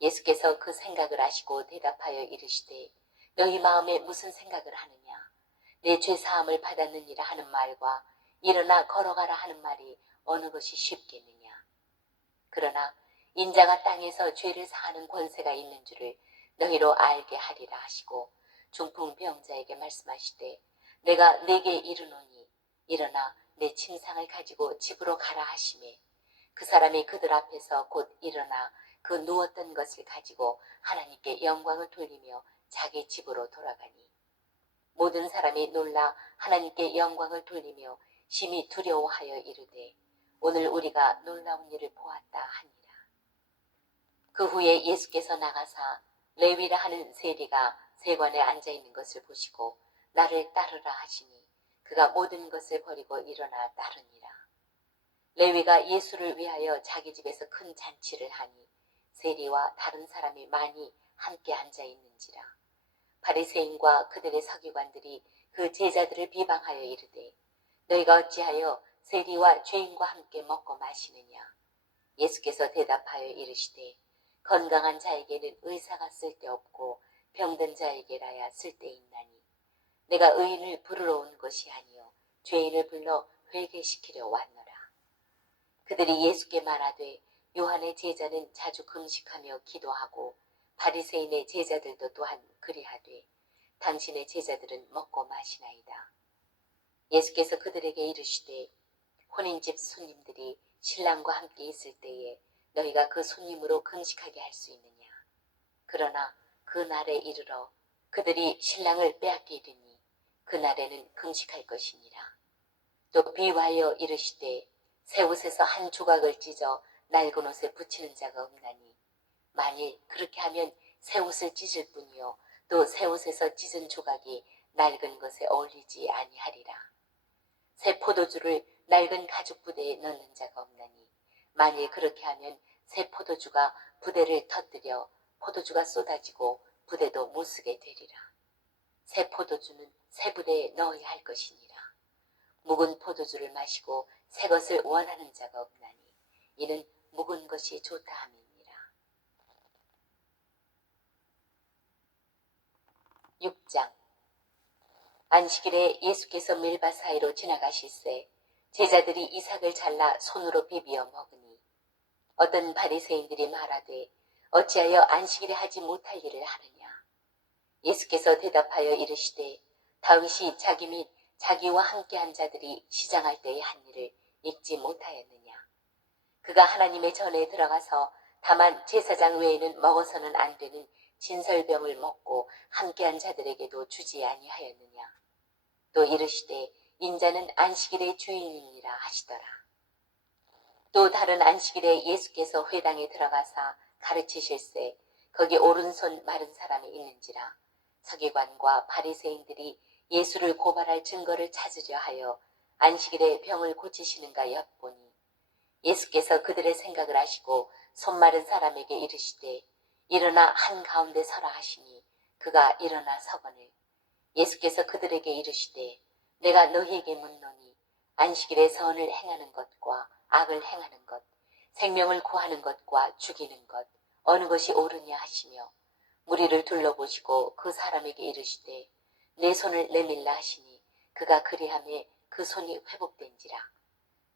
예수께서 그 생각을 아시고 대답하여 이르시되 너희 마음에 무슨 생각을 하느냐. 내 죄 사함을 받았느니라 하는 말과 일어나 걸어가라 하는 말이 어느 것이 쉽겠느냐. 그러나 인자가 땅에서 죄를 사하는 권세가 있는 줄을 너희로 알게 하리라 하시고 중풍병자에게 말씀하시되 내가 네게 이르노니 일어나 내 침상을 가지고 집으로 가라 하시매 그 사람이 그들 앞에서 곧 일어나 그 누웠던 것을 가지고 하나님께 영광을 돌리며 자기 집으로 돌아가니 모든 사람이 놀라 하나님께 영광을 돌리며 심히 두려워하여 이르되 오늘 우리가 놀라운 일을 보았다 하니라. 그 후에 예수께서 나가사 레위라 하는 세리가 세관에 앉아있는 것을 보시고 나를 따르라 하시니 그가 모든 것을 버리고 일어나 따르니라. 레위가 예수를 위하여 자기 집에서 큰 잔치를 하니 세리와 다른 사람이 많이 함께 앉아있는지라. 바리새인과 그들의 서기관들이 그 제자들을 비방하여 이르되 너희가 어찌하여 세리와 죄인과 함께 먹고 마시느냐. 예수께서 대답하여 이르시되 건강한 자에게는 의사가 쓸데없고 병든 자에게라야 쓸데있나니 내가 의인을 부르러 온 것이 아니요 죄인을 불러 회개시키려 왔노라. 그들이 예수께 말하되 요한의 제자는 자주 금식하며 기도하고 바리새인의 제자들도 또한 그리하되 당신의 제자들은 먹고 마시나이다. 예수께서 그들에게 이르시되 혼인집 손님들이 신랑과 함께 있을 때에 너희가 그 손님으로 금식하게 할 수 있느냐. 그러나 그 날에 이르러 그들이 신랑을 빼앗기리니 그 날에는 금식할 것이니라. 또 비유하여 이르시되 새 옷에서 한 조각을 찢어 낡은 옷에 붙이는 자가 없나니 만일 그렇게 하면 새 옷을 찢을 뿐이요 또 새 옷에서 찢은 조각이 낡은 것에 어울리지 아니하리라. 새 포도주를 낡은 가죽 부대에 넣는 자가 없나니 만일 그렇게 하면 새 포도주가 부대를 터뜨려 포도주가 쏟아지고 부대도 못 쓰게 되리라. 새 포도주는 새 부대에 넣어야 할 것이니라. 묵은 포도주를 마시고 새 것을 원하는 자가 없나니 이는 묵은 것이 좋다 함이니라. 6장. 안식일에 예수께서 밀밭 사이로 지나가실새 제자들이 이삭을 잘라 손으로 비비어 먹으니 어떤 바리새인들이 말하되 어찌하여 안식일에 하지 못할 일을 하느냐. 예수께서 대답하여 이르시되 다윗이 자기 및 자기와 함께한 자들이 시장할 때의 한 일을 읽지 못하였느냐. 그가 하나님의 전에 들어가서 다만 제사장 외에는 먹어서는 안 되는 진설병을 먹고 함께한 자들에게도 주지 아니하였느냐. 또 이르시되 인자는 안식일의 주인이니라 하시더라. 또 다른 안식일에 예수께서 회당에 들어가사 가르치실새 거기 오른손 마른 사람이 있는지라. 서기관과 바리새인들이 예수를 고발할 증거를 찾으려 하여 안식일에 병을 고치시는가 엿보니 예수께서 그들의 생각을 아시고 손 마른 사람에게 이르시되 일어나 한가운데 서라 하시니 그가 일어나 서거늘 예수께서 그들에게 이르시되 내가 너희에게 묻노니 안식일에 선을 행하는 것과 악을 행하는 것 생명을 구하는 것과 죽이는 것 어느 것이 옳으냐 하시며 무리를 둘러보시고 그 사람에게 이르시되 내 손을 내밀라 하시니 그가 그리하매 그 손이 회복된지라.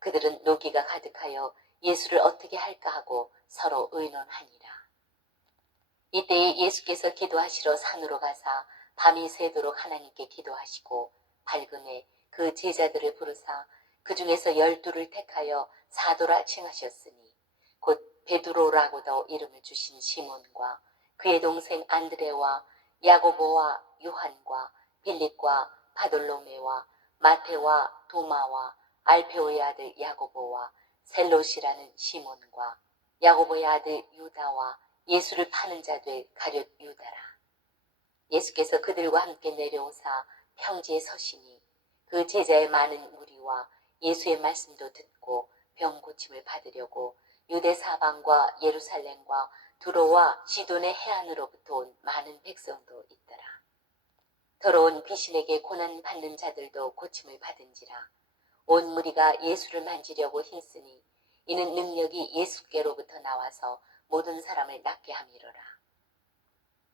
그들은 노기가 가득하여 예수를 어떻게 할까 하고 서로 의논하니라. 이때에 예수께서 기도하시러 산으로 가사 밤이 새도록 하나님께 기도하시고 밝음에 그 제자들을 부르사 그 중에서 12를 택하여 사도라 칭하셨으니 곧 베드로라고도 이름을 주신 시몬과 그의 동생 안드레와 야고보와 요한과 빌립과 바돌로메와 마테와 도마와 알페오의 아들 야고보와 셀롯이라는 시몬과 야고보의 아들 유다와 예수를 파는 자 될 가룟 유다라. 예수께서 그들과 함께 내려오사 평지에 서시니 그 제자의 많은 무리와 예수의 말씀도 듣고 병 고침을 받으려고 유대 사방과 예루살렘과 두로와 시돈의 해안으로부터 온 많은 백성도 있더라. 더러운 귀신에게 고난 받는 자들도 고침을 받은지라. 온 무리가 예수를 만지려고 힘쓰니 이는 능력이 예수께로부터 나와서 모든 사람을 낫게 함이로라.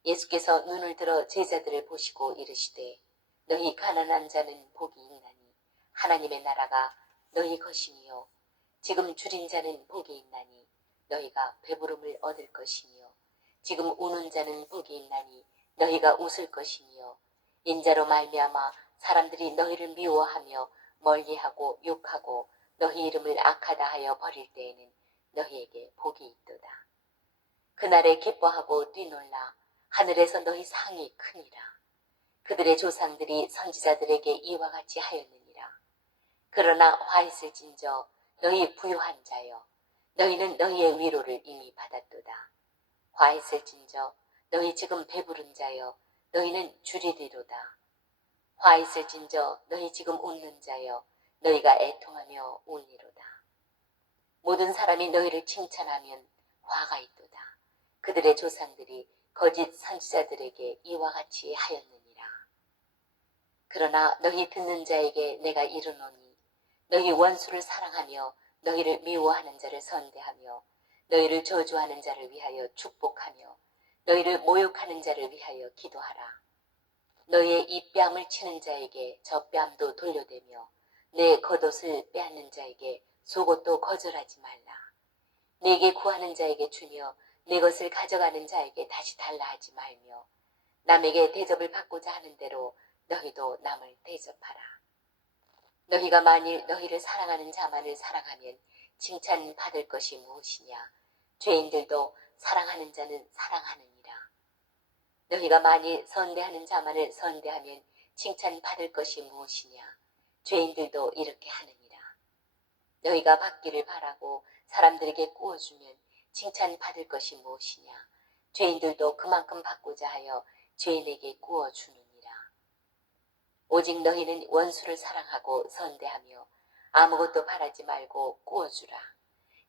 예수께서 눈을 들어 제자들을 보시고 이르시되 너희 가난한 자는 복이 있나니 하나님의 나라가 너희 것이니요 지금 줄인 자는 복이 있나니 너희가 배부름을 얻을 것이니요 지금 우는 자는 복이 있나니 너희가 웃을 것이니요 인자로 말미암아 사람들이 너희를 미워하며 멀리하고 욕하고 너희 이름을 악하다 하여 버릴 때에는 너희에게 복이 있도다. 그날에 기뻐하고 뛰놀라. 하늘에서 너희 상이 크니라. 그들의 조상들이 선지자들에게 이와 같이 하였느니라. 그러나 화 있을진저 너희 부유한 자여, 너희는 너희의 위로를 이미 받았도다. 화 있을진저 너희 지금 배부른 자여, 너희는 줄이리로다. 화 있을진저 너희 지금 웃는 자여, 너희가 애통하며 울리로다. 모든 사람이 너희를 칭찬하면 화가 있도다. 그들의 조상들이 거짓 선지자들에게 이와 같이 하였느니라. 그러나 너희 듣는 자에게 내가 이르노니 너희 원수를 사랑하며 너희를 미워하는 자를 선대하며 너희를 저주하는 자를 위하여 축복하며 너희를 모욕하는 자를 위하여 기도하라. 너희의 이 뺨을 치는 자에게 저 뺨도 돌려대며 내 겉옷을 빼앗는 자에게 속옷도 거절하지 말라. 내게 구하는 자에게 주며 내 것을 가져가는 자에게 다시 달라 하지 말며 남에게 대접을 받고자 하는 대로 너희도 남을 대접하라. 너희가 만일 너희를 사랑하는 자만을 사랑하면 칭찬받을 것이 무엇이냐. 죄인들도 사랑하는 자는 사랑하느니라. 너희가 만일 선대하는 자만을 선대하면 칭찬받을 것이 무엇이냐. 죄인들도 이렇게 하느니라. 너희가 받기를 바라고 사람들에게 구워주면 칭찬받을 것이 무엇이냐. 죄인들도 그만큼 받고자 하여 죄인에게 구워주느니라. 오직 너희는 원수를 사랑하고 선대하며 아무것도 바라지 말고 구워주라.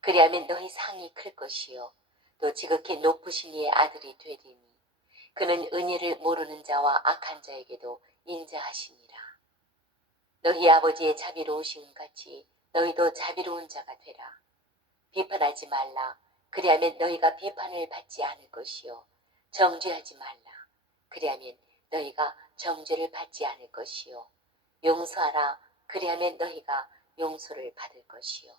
그리하면 너희 상이 클 것이요 또 지극히 높으신 이의 아들이 되리니 그는 은혜를 모르는 자와 악한 자에게도 인자하시니라. 너희 아버지의 자비로우심 같이 너희도 자비로운 자가 되라. 비판하지 말라. 그리하면 너희가 비판을 받지 않을 것이요 정죄하지 말라. 그리하면 너희가 정죄를 받지 않을 것이요 용서하라. 그리하면 너희가 용서를 받을 것이요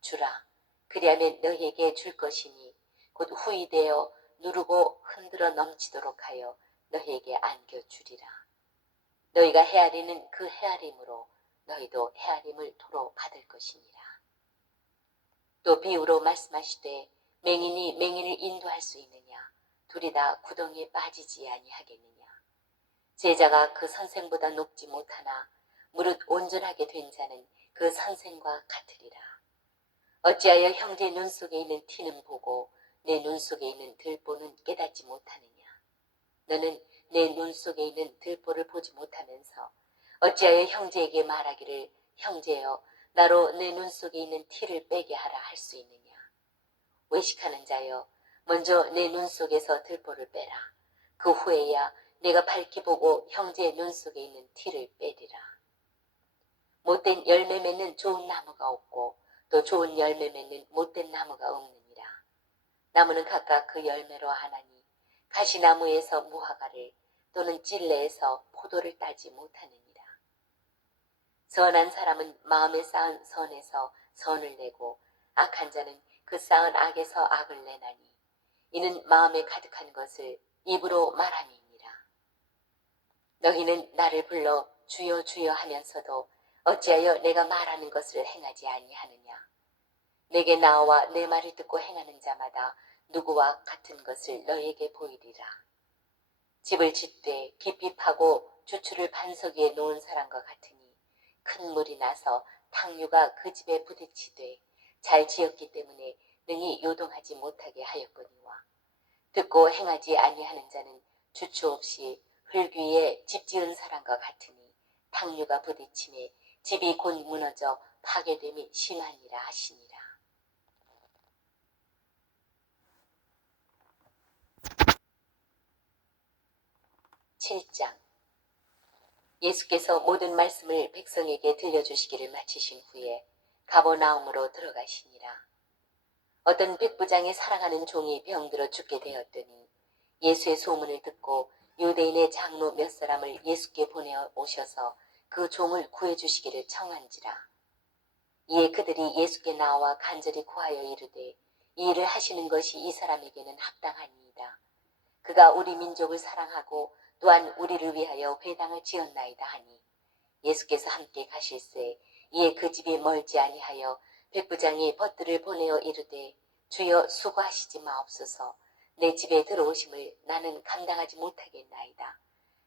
주라. 그리하면 너희에게 줄 것이니 곧 후이되어 누르고 흔들어 넘치도록 하여 너희에게 안겨주리라. 너희가 헤아리는 그 헤아림으로 너희도 헤아림을 도로 받을 것이니라. 또 비유로 말씀하시되 맹인이 맹인을 인도할 수 있느냐. 둘이 다 구덩이에 빠지지 아니하겠느냐. 제자가 그 선생보다 높지 못하나 무릇 온전하게 된 자는 그 선생과 같으리라. 어찌하여 형제 눈 속에 있는 티는 보고 내 눈 속에 있는 들보는 깨닫지 못하느냐. 너는 내 눈 속에 있는 들보를 보지 못하면서 어찌하여 형제에게 말하기를 형제여 나로 내 눈 속에 있는 티를 빼게 하라 할 수 있느냐. 외식하는 자여 먼저 내 눈 속에서 들보를 빼라. 그 후에야 내가 밝히 보고 형제의 눈 속에 있는 티를 빼리라. 못된 열매 맺는 좋은 나무가 없고 또 좋은 열매 맺는 못된 나무가 없느니라. 나무는 각각 그 열매로 하나니 가시나무에서 무화과를 또는 찔레에서 포도를 따지 못하느니라. 선한 사람은 마음에 쌓은 선에서 선을 내고 악한 자는 그 쌓은 악에서 악을 내나니 이는 마음에 가득한 것을 입으로 말함이니라. 너희는 나를 불러 주여 주여 하면서도 어찌하여 내가 말하는 것을 행하지 아니하느냐. 내게 나와 내 말을 듣고 행하는 자마다 누구와 같은 것을 너희에게 보이리라. 집을 짓되 깊이 파고 주추를 반석 위에 놓은 사람과 같으니 큰 물이 나서 탕류가 그 집에 부딪히되 잘 지었기 때문에 능히 요동하지 못하게 하였거니와 듣고 행하지 아니하는 자는 주추 없이 흙 위에 집 지은 사람과 같으니 탕류가 부딪히매 집이 곧 무너져 파괴됨이 심하니라 하시니라. 7장. 예수께서 모든 말씀을 백성에게 들려주시기를 마치신 후에 가버나움으로 들어가시니라. 어떤 백부장이 사랑하는 종이 병들어 죽게 되었더니 예수의 소문을 듣고 유대인의 장로 몇 사람을 예수께 보내어 오셔서 그 종을 구해주시기를 청한지라. 이에 그들이 예수께 나와 간절히 구하여 이르되 이 일을 하시는 것이 이 사람에게는 합당하니이다. 그가 우리 민족을 사랑하고 또한 우리를 위하여 회당을 지었나이다 하니 예수께서 함께 가실새 이에 그 집이 멀지 아니하여 백부장이 벗들을 보내어 이르되 주여 수고하시지 마옵소서. 내 집에 들어오심을 나는 감당하지 못하겠나이다.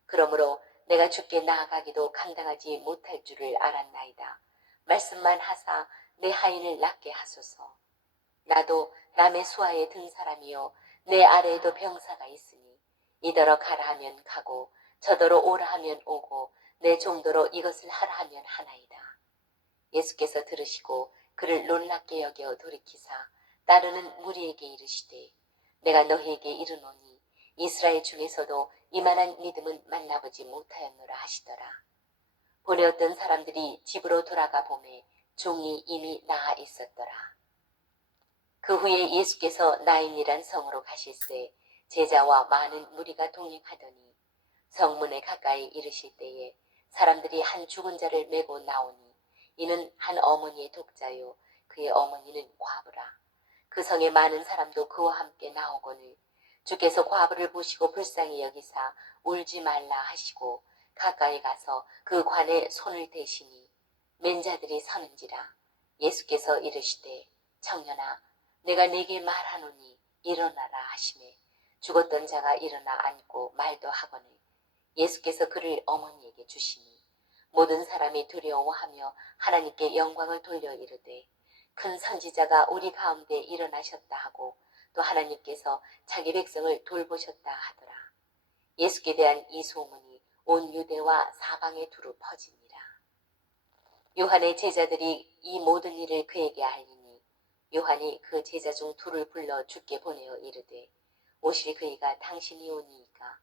그러므로 내가 주께 나아가기도 감당하지 못할 줄을 알았나이다. 말씀만 하사 내 하인을 낫게 하소서. 나도 남의 수하에 든 사람이요 내 아래에도 병사가 있으니 이더러 가라 하면 가고 저더러 오라 하면 오고 내 정도로 이것을 하라 하면 하나이다. 예수께서 들으시고 그를 놀랍게 여겨 돌이키사 따르는 무리에게 이르시되 내가 너희에게 이르노니 이스라엘 중에서도 이만한 믿음은 만나보지 못하였노라 하시더라. 보내었던 사람들이 집으로 돌아가 보매 종이 이미 나아 있었더라. 그 후에 예수께서 나인이란 성으로 가실새 제자와 많은 무리가 동행하더니 성문에 가까이 이르실 때에 사람들이 한 죽은 자를 메고 나오니 이는 한 어머니의 독자요 그의 어머니는 과부라. 그 성에 많은 사람도 그와 함께 나오거늘 주께서 과부를 보시고 불쌍히 여기사 울지 말라 하시고 가까이 가서 그 관에 손을 대시니 맨 자들이 서는지라. 예수께서 이르시되 청년아 내가 네게 말하노니 일어나라 하시매 죽었던 자가 일어나 앉고 말도 하거늘 예수께서 그를 어머니에게 주시니 모든 사람이 두려워하며 하나님께 영광을 돌려 이르되 큰 선지자가 우리 가운데 일어나셨다 하고 또 하나님께서 자기 백성을 돌보셨다 하더라. 예수께 대한 이 소문이 온 유대와 사방에 두루 퍼지니라. 요한의 제자들이 이 모든 일을 그에게 알리니 요한이 그 제자 중 둘을 불러 주께 보내어 이르되 오실 그이가 당신이 오니이까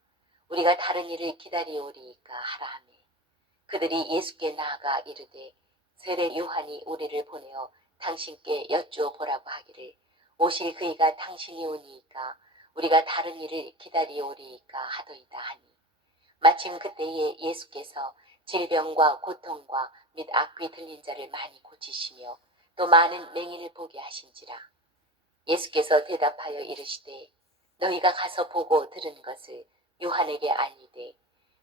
우리가 다른 일을 기다리오리이까 하라 하매 그들이 예수께 나아가 이르되 세례 요한이 우리를 보내어 당신께 여쭈어 보라고 하기를 오실 그이가 당신이 오니이까 우리가 다른 일을 기다리오리이까 하더이다 하니 마침 그때에 예수께서 질병과 고통과 및 악귀 들린 자를 많이 고치시며 또 많은 맹인을 보게 하신지라. 예수께서 대답하여 이르시되 너희가 가서 보고 들은 것을 요한에게 알리되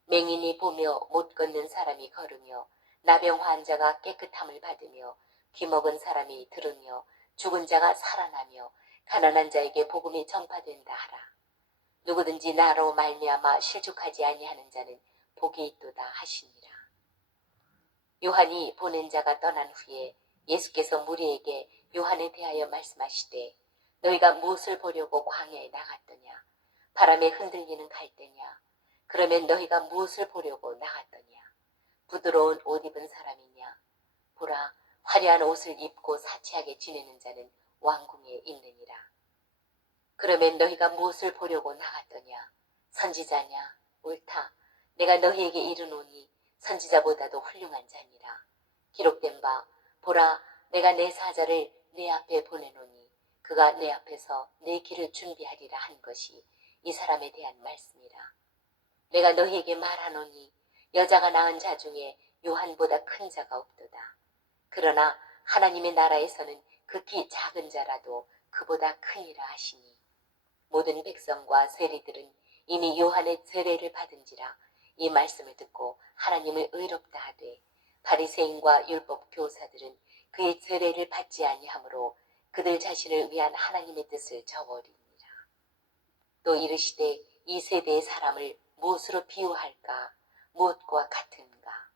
맹인이 보며 못 걷는 사람이 걸으며 나병 환자가 깨끗함을 받으며 귀먹은 사람이 들으며 죽은 자가 살아나며 가난한 자에게 복음이 전파된다 하라. 누구든지 나로 말미암아 실족하지 아니하는 자는 복이 있도다 하시니라. 요한이 보낸 자가 떠난 후에 예수께서 무리에게 요한에 대하여 말씀하시되 너희가 무엇을 보려고 광야에 나갔더냐? 바람에 흔들리는 갈대냐? 그러면 너희가 무엇을 보려고 나갔더냐? 부드러운 옷 입은 사람이냐? 보라, 화려한 옷을 입고 사치하게 지내는 자는 왕궁에 있느니라. 그러면 너희가 무엇을 보려고 나갔더냐? 선지자냐? 옳다. 내가 너희에게 이르노니 선지자보다도 훌륭한 자니라. 기록된 바 보라 내가 내 사자를 내 앞에 보내노니 그가 내 앞에서 내 길을 준비하리라 한 것이 이 사람에 대한 말씀이라. 내가 너희에게 말하노니 여자가 낳은 자 중에 요한보다 큰 자가 없도다. 그러나 하나님의 나라에서는 극히 작은 자라도 그보다 크니라 하시니 모든 백성과 세리들은 이미 요한의 세례를 받은지라 이 말씀을 듣고 하나님을 의롭다 하되 바리새인과 율법 교사들은 그의 세례를 받지 아니하므로 그들 자신을 위한 하나님의 뜻을 저버리니라. 또 이르시되 이 세대의 사람을 무엇으로 비유할까? 무엇과 같은가?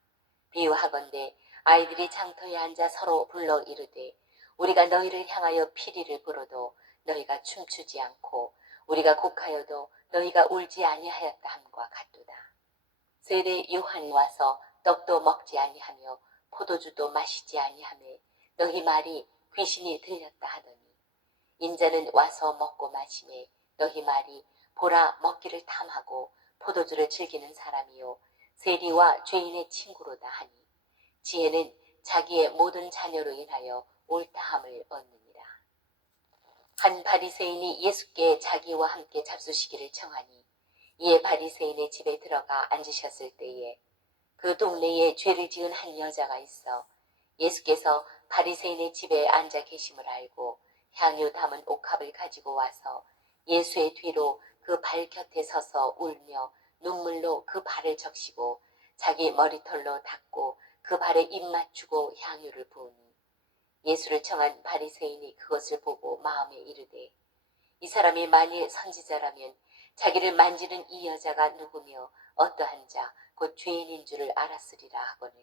비유하건대 아이들이 장터에 앉아 서로 불러 이르되 우리가 너희를 향하여 피리를 불어도 너희가 춤추지 않고 우리가 곡하여도 너희가 울지 아니하였다 함과 같도다. 세례 요한 와서 떡도 먹지 아니하며 포도주도 마시지 아니하며 너희 말이 귀신이 들렸다 하더니 인자는 와서 먹고 마시매 너희 말이 보라 먹기를 탐하고 포도주를 즐기는 사람이요 세리와 죄인의 친구로다 하니 지혜는 자기의 모든 자녀로 인하여 옳다함을 얻느니라. 한 바리새인이 예수께 자기와 함께 잡수시기를 청하니 이에 바리새인의 집에 들어가 앉으셨을 때에 그 동네에 죄를 지은 한 여자가 있어 예수께서 바리새인의 집에 앉아 계심을 알고 향유 담은 옥합을 가지고 와서 예수의 뒤로 그 발 곁에 서서 울며 눈물로 그 발을 적시고 자기 머리털로 닦고 그 발에 입 맞추고 향유를 부으니 예수를 청한 바리새인이 그것을 보고 마음에 이르되 이 사람이 만일 선지자라면 자기를 만지는 이 여자가 누구며 어떠한 자 곧 죄인인 줄을 알았으리라 하거늘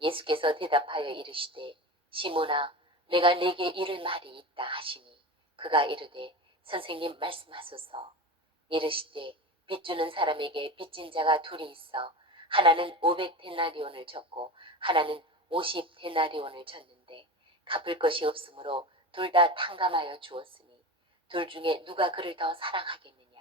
예수께서 대답하여 이르시되 시몬아 내가 네게 이를 말이 있다 하시니 그가 이르되 선생님 말씀하소서 이르시되 빚주는 사람에게 빚진 자가 둘이 있어 하나는 500데나리온을 졌고 하나는 50데나리온을 졌는데 갚을 것이 없으므로 둘 다 탕감하여 주었으니 둘 중에 누가 그를 더 사랑하겠느냐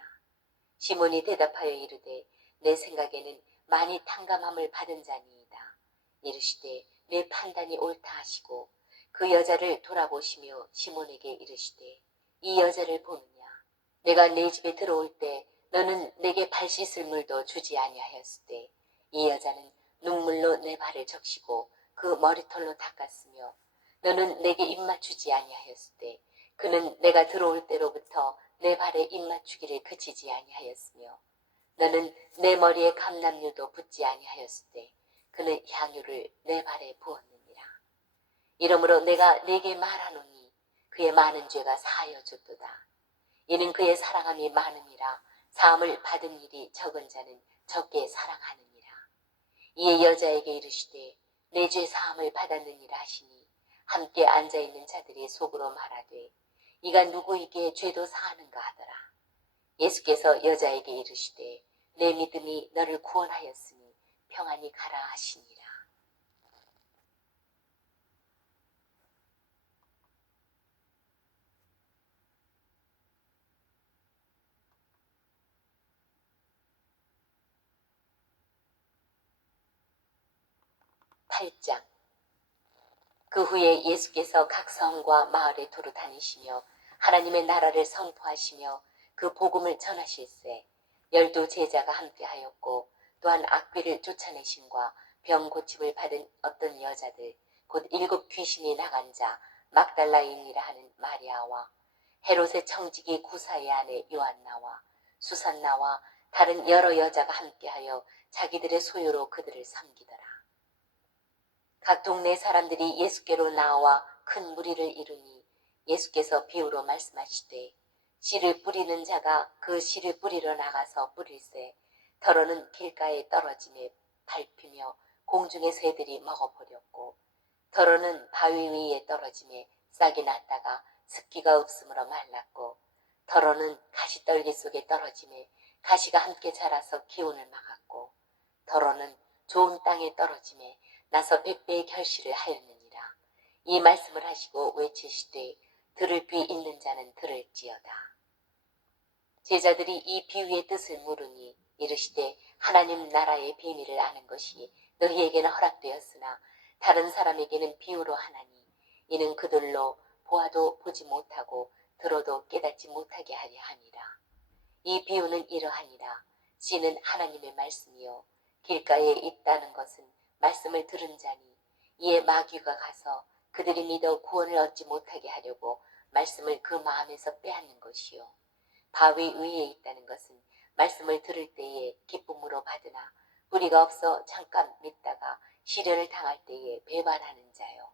시몬이 대답하여 이르되 내 생각에는 많이 탕감함을 받은 자니이다 이르시되 내 판단이 옳다 하시고 그 여자를 돌아보시며 시몬에게 이르시되 이 여자를 보느냐 내가 네 집에 들어올 때 너는 내게 발 씻을 물도 주지 아니하였을 때 이 여자는 눈물로 내 발을 적시고 그 머리털로 닦았으며 너는 내게 입맞추지 아니하였을 때 그는 내가 들어올 때로부터 내 발에 입맞추기를 그치지 아니하였으며 너는 내 머리에 감람류도 붓지 아니하였을 때 그는 향유를 내 발에 부었느니라. 이러므로 내가 네게 말하노니 그의 많은 죄가 사하여졌도다. 이는 그의 사랑함이 많음이라 사함을 받은 일이 적은 자는 적게 사랑하느니라. 이에 여자에게 이르시되 내 죄 사함을 받았느니라 하시니 함께 앉아있는 자들이 속으로 말하되 이가 누구에게 죄도 사하는가 하더라. 예수께서 여자에게 이르시되 내 믿음이 너를 구원하였으니 평안히 가라 하시니라. (8장) 그 후에 예수께서 각 성과 마을에 두루 다니시며 하나님의 나라를 선포하시며 그 복음을 전하실세 12 제자가 함께하였고 또한 악귀를 쫓아내심과 병 고침을 받은 어떤 여자들 곧 7 귀신이 나간 자 막달라인이라 하는 마리아와 헤롯의 청지기 구사의 아내 요한나와 수산나와 다른 여러 여자가 함께하여 자기들의 소유로 그들을 섬기더라. 각 동네 사람들이 예수께로 나와 큰 무리를 이루니 예수께서 비유로 말씀하시되 씨를 뿌리는 자가 그 씨를 뿌리러 나가서 뿌릴새 더러는 길가에 떨어짐에 밟히며 공중의 새들이 먹어버렸고 더러는 바위 위에 떨어짐에 싹이 났다가 습기가 없으므로 말랐고 더러는 가시떨기 속에 떨어짐에 가시가 함께 자라서 기운을 막았고 더러는 좋은 땅에 떨어짐에 나서 100배의 결실을 하였느니라. 이 말씀을 하시고 외치시되 들을 귀 있는 자는 들을지어다. 제자들이 이 비유의 뜻을 물으니 이르시되 하나님 나라의 비밀을 아는 것이 너희에게는 허락되었으나 다른 사람에게는 비유로 하나니 이는 그들로 보아도 보지 못하고 들어도 깨닫지 못하게 하려 함이라. 이 비유는 이러하니라. 씨는 하나님의 말씀이요 길가에 있다는 것은 말씀을 들은 자니 이에 마귀가 가서 그들이 믿어 구원을 얻지 못하게 하려고 말씀을 그 마음에서 빼앗는 것이요 바위 위에 있다는 것은 말씀을 들을 때에 기쁨으로 받으나 뿌리가 없어 잠깐 믿다가 시련을 당할 때에 배반하는 자요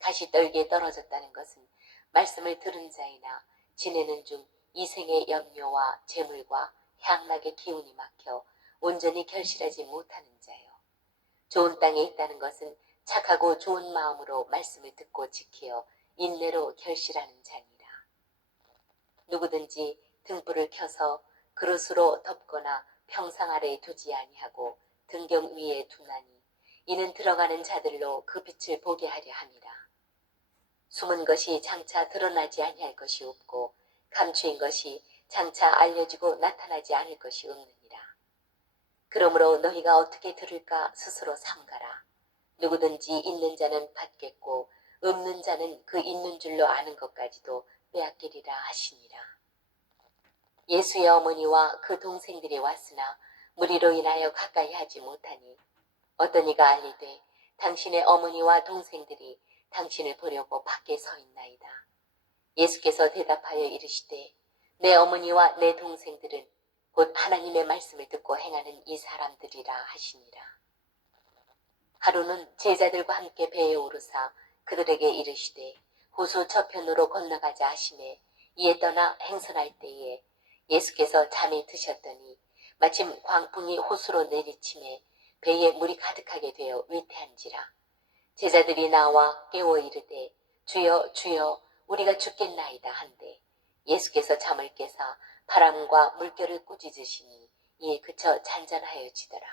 가시떨기에 떨어졌다는 것은 말씀을 들은 자이나 지내는 중 이생의 염려와 재물과 향락의 기운이 막혀 온전히 결실하지 못하는 자요 좋은 땅에 있다는 것은 착하고 좋은 마음으로 말씀을 듣고 지키어 인내로 결실하는 자니라. 누구든지 등불을 켜서 그릇으로 덮거나 평상 아래에 두지 아니하고 등경 위에 두나니 이는 들어가는 자들로 그 빛을 보게 하려 함이라. 숨은 것이 장차 드러나지 아니할 것이 없고 감추인 것이 장차 알려지고 나타나지 않을 것이 없느니라. 그러므로 너희가 어떻게 들을까 스스로 삼가라. 누구든지 있는 자는 받겠고 없는 자는 그 있는 줄로 아는 것까지도 빼앗기리라 하시니라. 예수의 어머니와 그 동생들이 왔으나 무리로 인하여 가까이 하지 못하니 어떤 이가 알리되 당신의 어머니와 동생들이 당신을 보려고 밖에 서 있나이다. 예수께서 대답하여 이르시되 내 어머니와 내 동생들은 곧 하나님의 말씀을 듣고 행하는 이 사람들이라 하시니라. 하루는 제자들과 함께 배에 오르사 그들에게 이르시되 호수 저편으로 건너가자 하시매 이에 떠나 행선할 때에 예수께서 잠이 드셨더니 마침 광풍이 호수로 내리침에 배에 물이 가득하게 되어 위태한지라. 제자들이 나와 깨워 이르되 주여 주여 우리가 죽겠나이다 한데 예수께서 잠을 깨사 바람과 물결을 꾸짖으시니 이에 그쳐 잔잔하여지더라.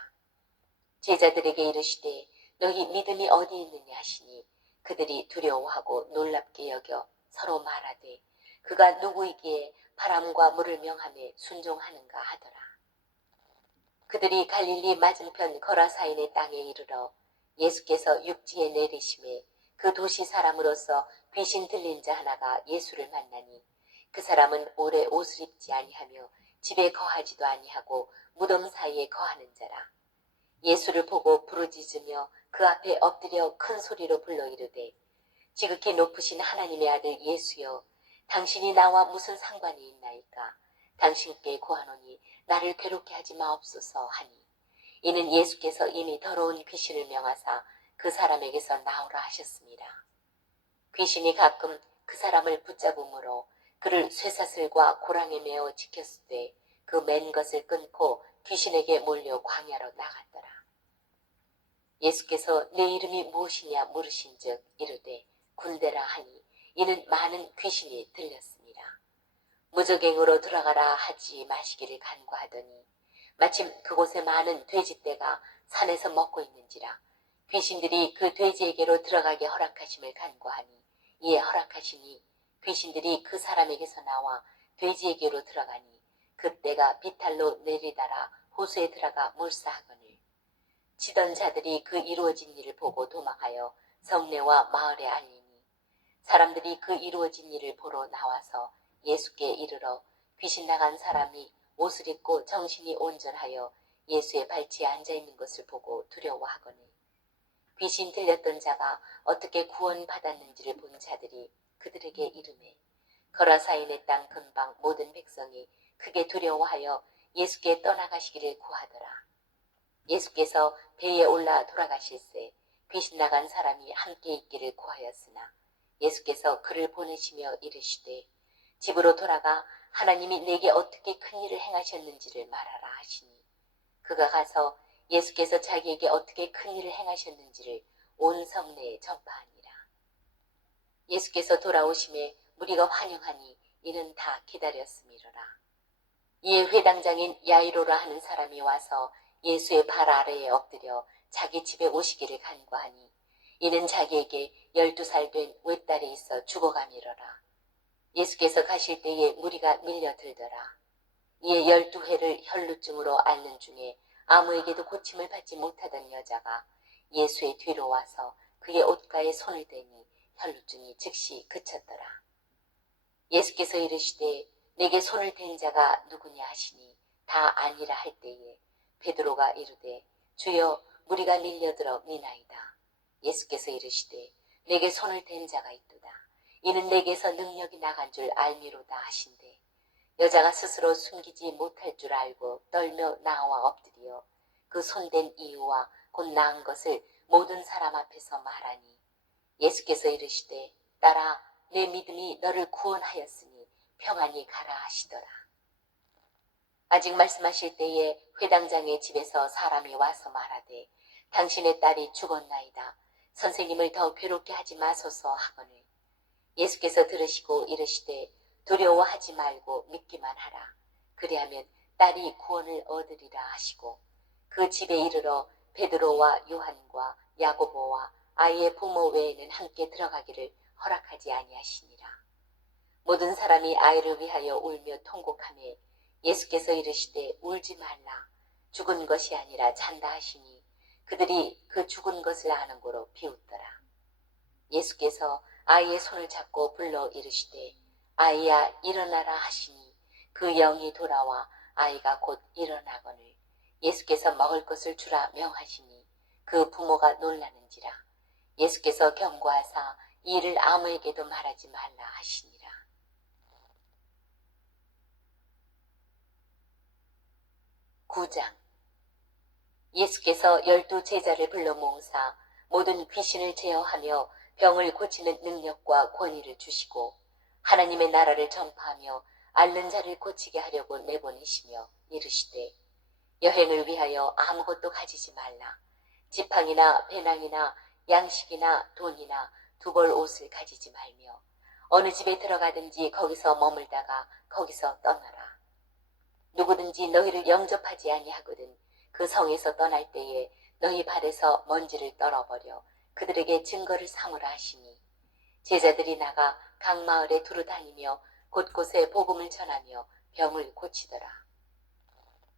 제자들에게 이르시되 너희 믿음이 어디 있느냐 하시니 그들이 두려워하고 놀랍게 여겨 서로 말하되 그가 누구이기에 바람과 물을 명하며 순종하는가 하더라. 그들이 갈릴리 맞은편 거라사인의 땅에 이르러 예수께서 육지에 내리심에 그 도시 사람으로서 귀신 들린 자 하나가 예수를 만나니 그 사람은 오래 옷을 입지 아니하며 집에 거하지도 아니하고 무덤 사이에 거하는 자라. 예수를 보고 부르짖으며 그 앞에 엎드려 큰 소리로 불러 이르되 지극히 높으신 하나님의 아들 예수여 당신이 나와 무슨 상관이 있나이까. 당신께 구하노니 나를 괴롭게 하지 마옵소서 하니 이는 예수께서 이미 더러운 귀신을 명하사 그 사람에게서 나오라 하셨습니다. 귀신이 가끔 그 사람을 붙잡음으로 그를 쇠사슬과 고랑에 메어 지켰을 때 그 맨 것을 끊고 귀신에게 몰려 광야로 나갔더라. 예수께서 내 이름이 무엇이냐 물으신즉 이르되 군대라 하니 이는 많은 귀신이 들렸습니다. 무적행으로 들어가라 하지 마시기를 간구하더니 마침 그곳에 많은 돼지떼가 산에서 먹고 있는지라 귀신들이 그 돼지에게로 들어가게 허락하심을 간구하니 이에 허락하시니 귀신들이 그 사람에게서 나와 돼지에게로 들어가니 그때가 비탈로 내리다라 호수에 들어가 몰사하거늘 치던 자들이 그 이루어진 일을 보고 도망하여 성내와 마을에 알리니 사람들이 그 이루어진 일을 보러 나와서 예수께 이르러 귀신 나간 사람이 옷을 입고 정신이 온전하여 예수의 발치에 앉아있는 것을 보고 두려워하거늘 귀신 들렸던 자가 어떻게 구원받았는지를 본 자들이 그들에게 이르매 거라사인의 땅 근방 모든 백성이 크게 두려워하여 예수께 떠나가시기를 구하더라. 예수께서 배에 올라 돌아가실새 귀신 나간 사람이 함께 있기를 구하였으나 예수께서 그를 보내시며 이르시되 집으로 돌아가 하나님이 내게 어떻게 큰 일을 행하셨는지를 말하라 하시니 그가 가서 예수께서 자기에게 어떻게 큰 일을 행하셨는지를 온 성내에 전파하니라. 예수께서 돌아오심에 무리가 환영하니 이는 다 기다렸음이로라. 이에 회당장인 야이로라 하는 사람이 와서 예수의 발 아래에 엎드려 자기 집에 오시기를 간구하니 이는 자기에게 12살 된 외딸이 있어 죽어가미러라. 예수께서 가실 때에 무리가 밀려들더라. 이에 12회를 혈루증으로 앓는 중에 아무에게도 고침을 받지 못하던 여자가 예수의 뒤로 와서 그의 옷가에 손을 대니 혈루증이 즉시 그쳤더라. 예수께서 이르시되 내게 손을 댄 자가 누구냐 하시니 다 아니라 할 때에 베드로가 이르되 주여 무리가 밀려들어 미나이다. 예수께서 이르시되 내게 손을 댄 자가 있도다. 이는 내게서 능력이 나간 줄 알미로다 하신대 여자가 스스로 숨기지 못할 줄 알고 떨며 나와 엎드려 그 손댄 이유와 곧 나은 것을 모든 사람 앞에서 말하니 예수께서 이르시되 딸아 내 믿음이 너를 구원하였으니 평안히 가라 하시더라. 아직 말씀하실 때에 회당장의 집에서 사람이 와서 말하되 당신의 딸이 죽었나이다. 선생님을 더 괴롭게 하지 마소서 하거늘 예수께서 들으시고 이르시되 두려워하지 말고 믿기만 하라. 그리하면 딸이 구원을 얻으리라 하시고 그 집에 이르러 베드로와 요한과 야고보와 아이의 부모 외에는 함께 들어가기를 허락하지 아니하시니라. 모든 사람이 아이를 위하여 울며 통곡하며 예수께서 이르시되 울지 말라. 죽은 것이 아니라 잔다 하시니 그들이 그 죽은 것을 아는 고로 비웃더라. 예수께서 아이의 손을 잡고 불러 이르시되 아이야 일어나라 하시니 그 영이 돌아와 아이가 곧 일어나거늘 예수께서 먹을 것을 주라 명하시니 그 부모가 놀라는지라. 예수께서 경고하사 이 일을 아무에게도 말하지 말라 하시니라. 구장 예수께서 12 제자를 불러 모으사 모든 귀신을 제어하며 병을 고치는 능력과 권위를 주시고 하나님의 나라를 전파하며 앓는 자를 고치게 하려고 내보내시며 이르시되 여행을 위하여 아무것도 가지지 말라. 지팡이나 배낭이나 양식이나 돈이나 두벌 옷을 가지지 말며 어느 집에 들어가든지 거기서 머물다가 거기서 떠나라. 누구든지 너희를 영접하지 아니하거든 그 성에서 떠날 때에 너희 발에서 먼지를 떨어버려 그들에게 증거를 삼으라 하시니 제자들이 나가 각 마을에 두루 다니며 곳곳에 복음을 전하며 병을 고치더라.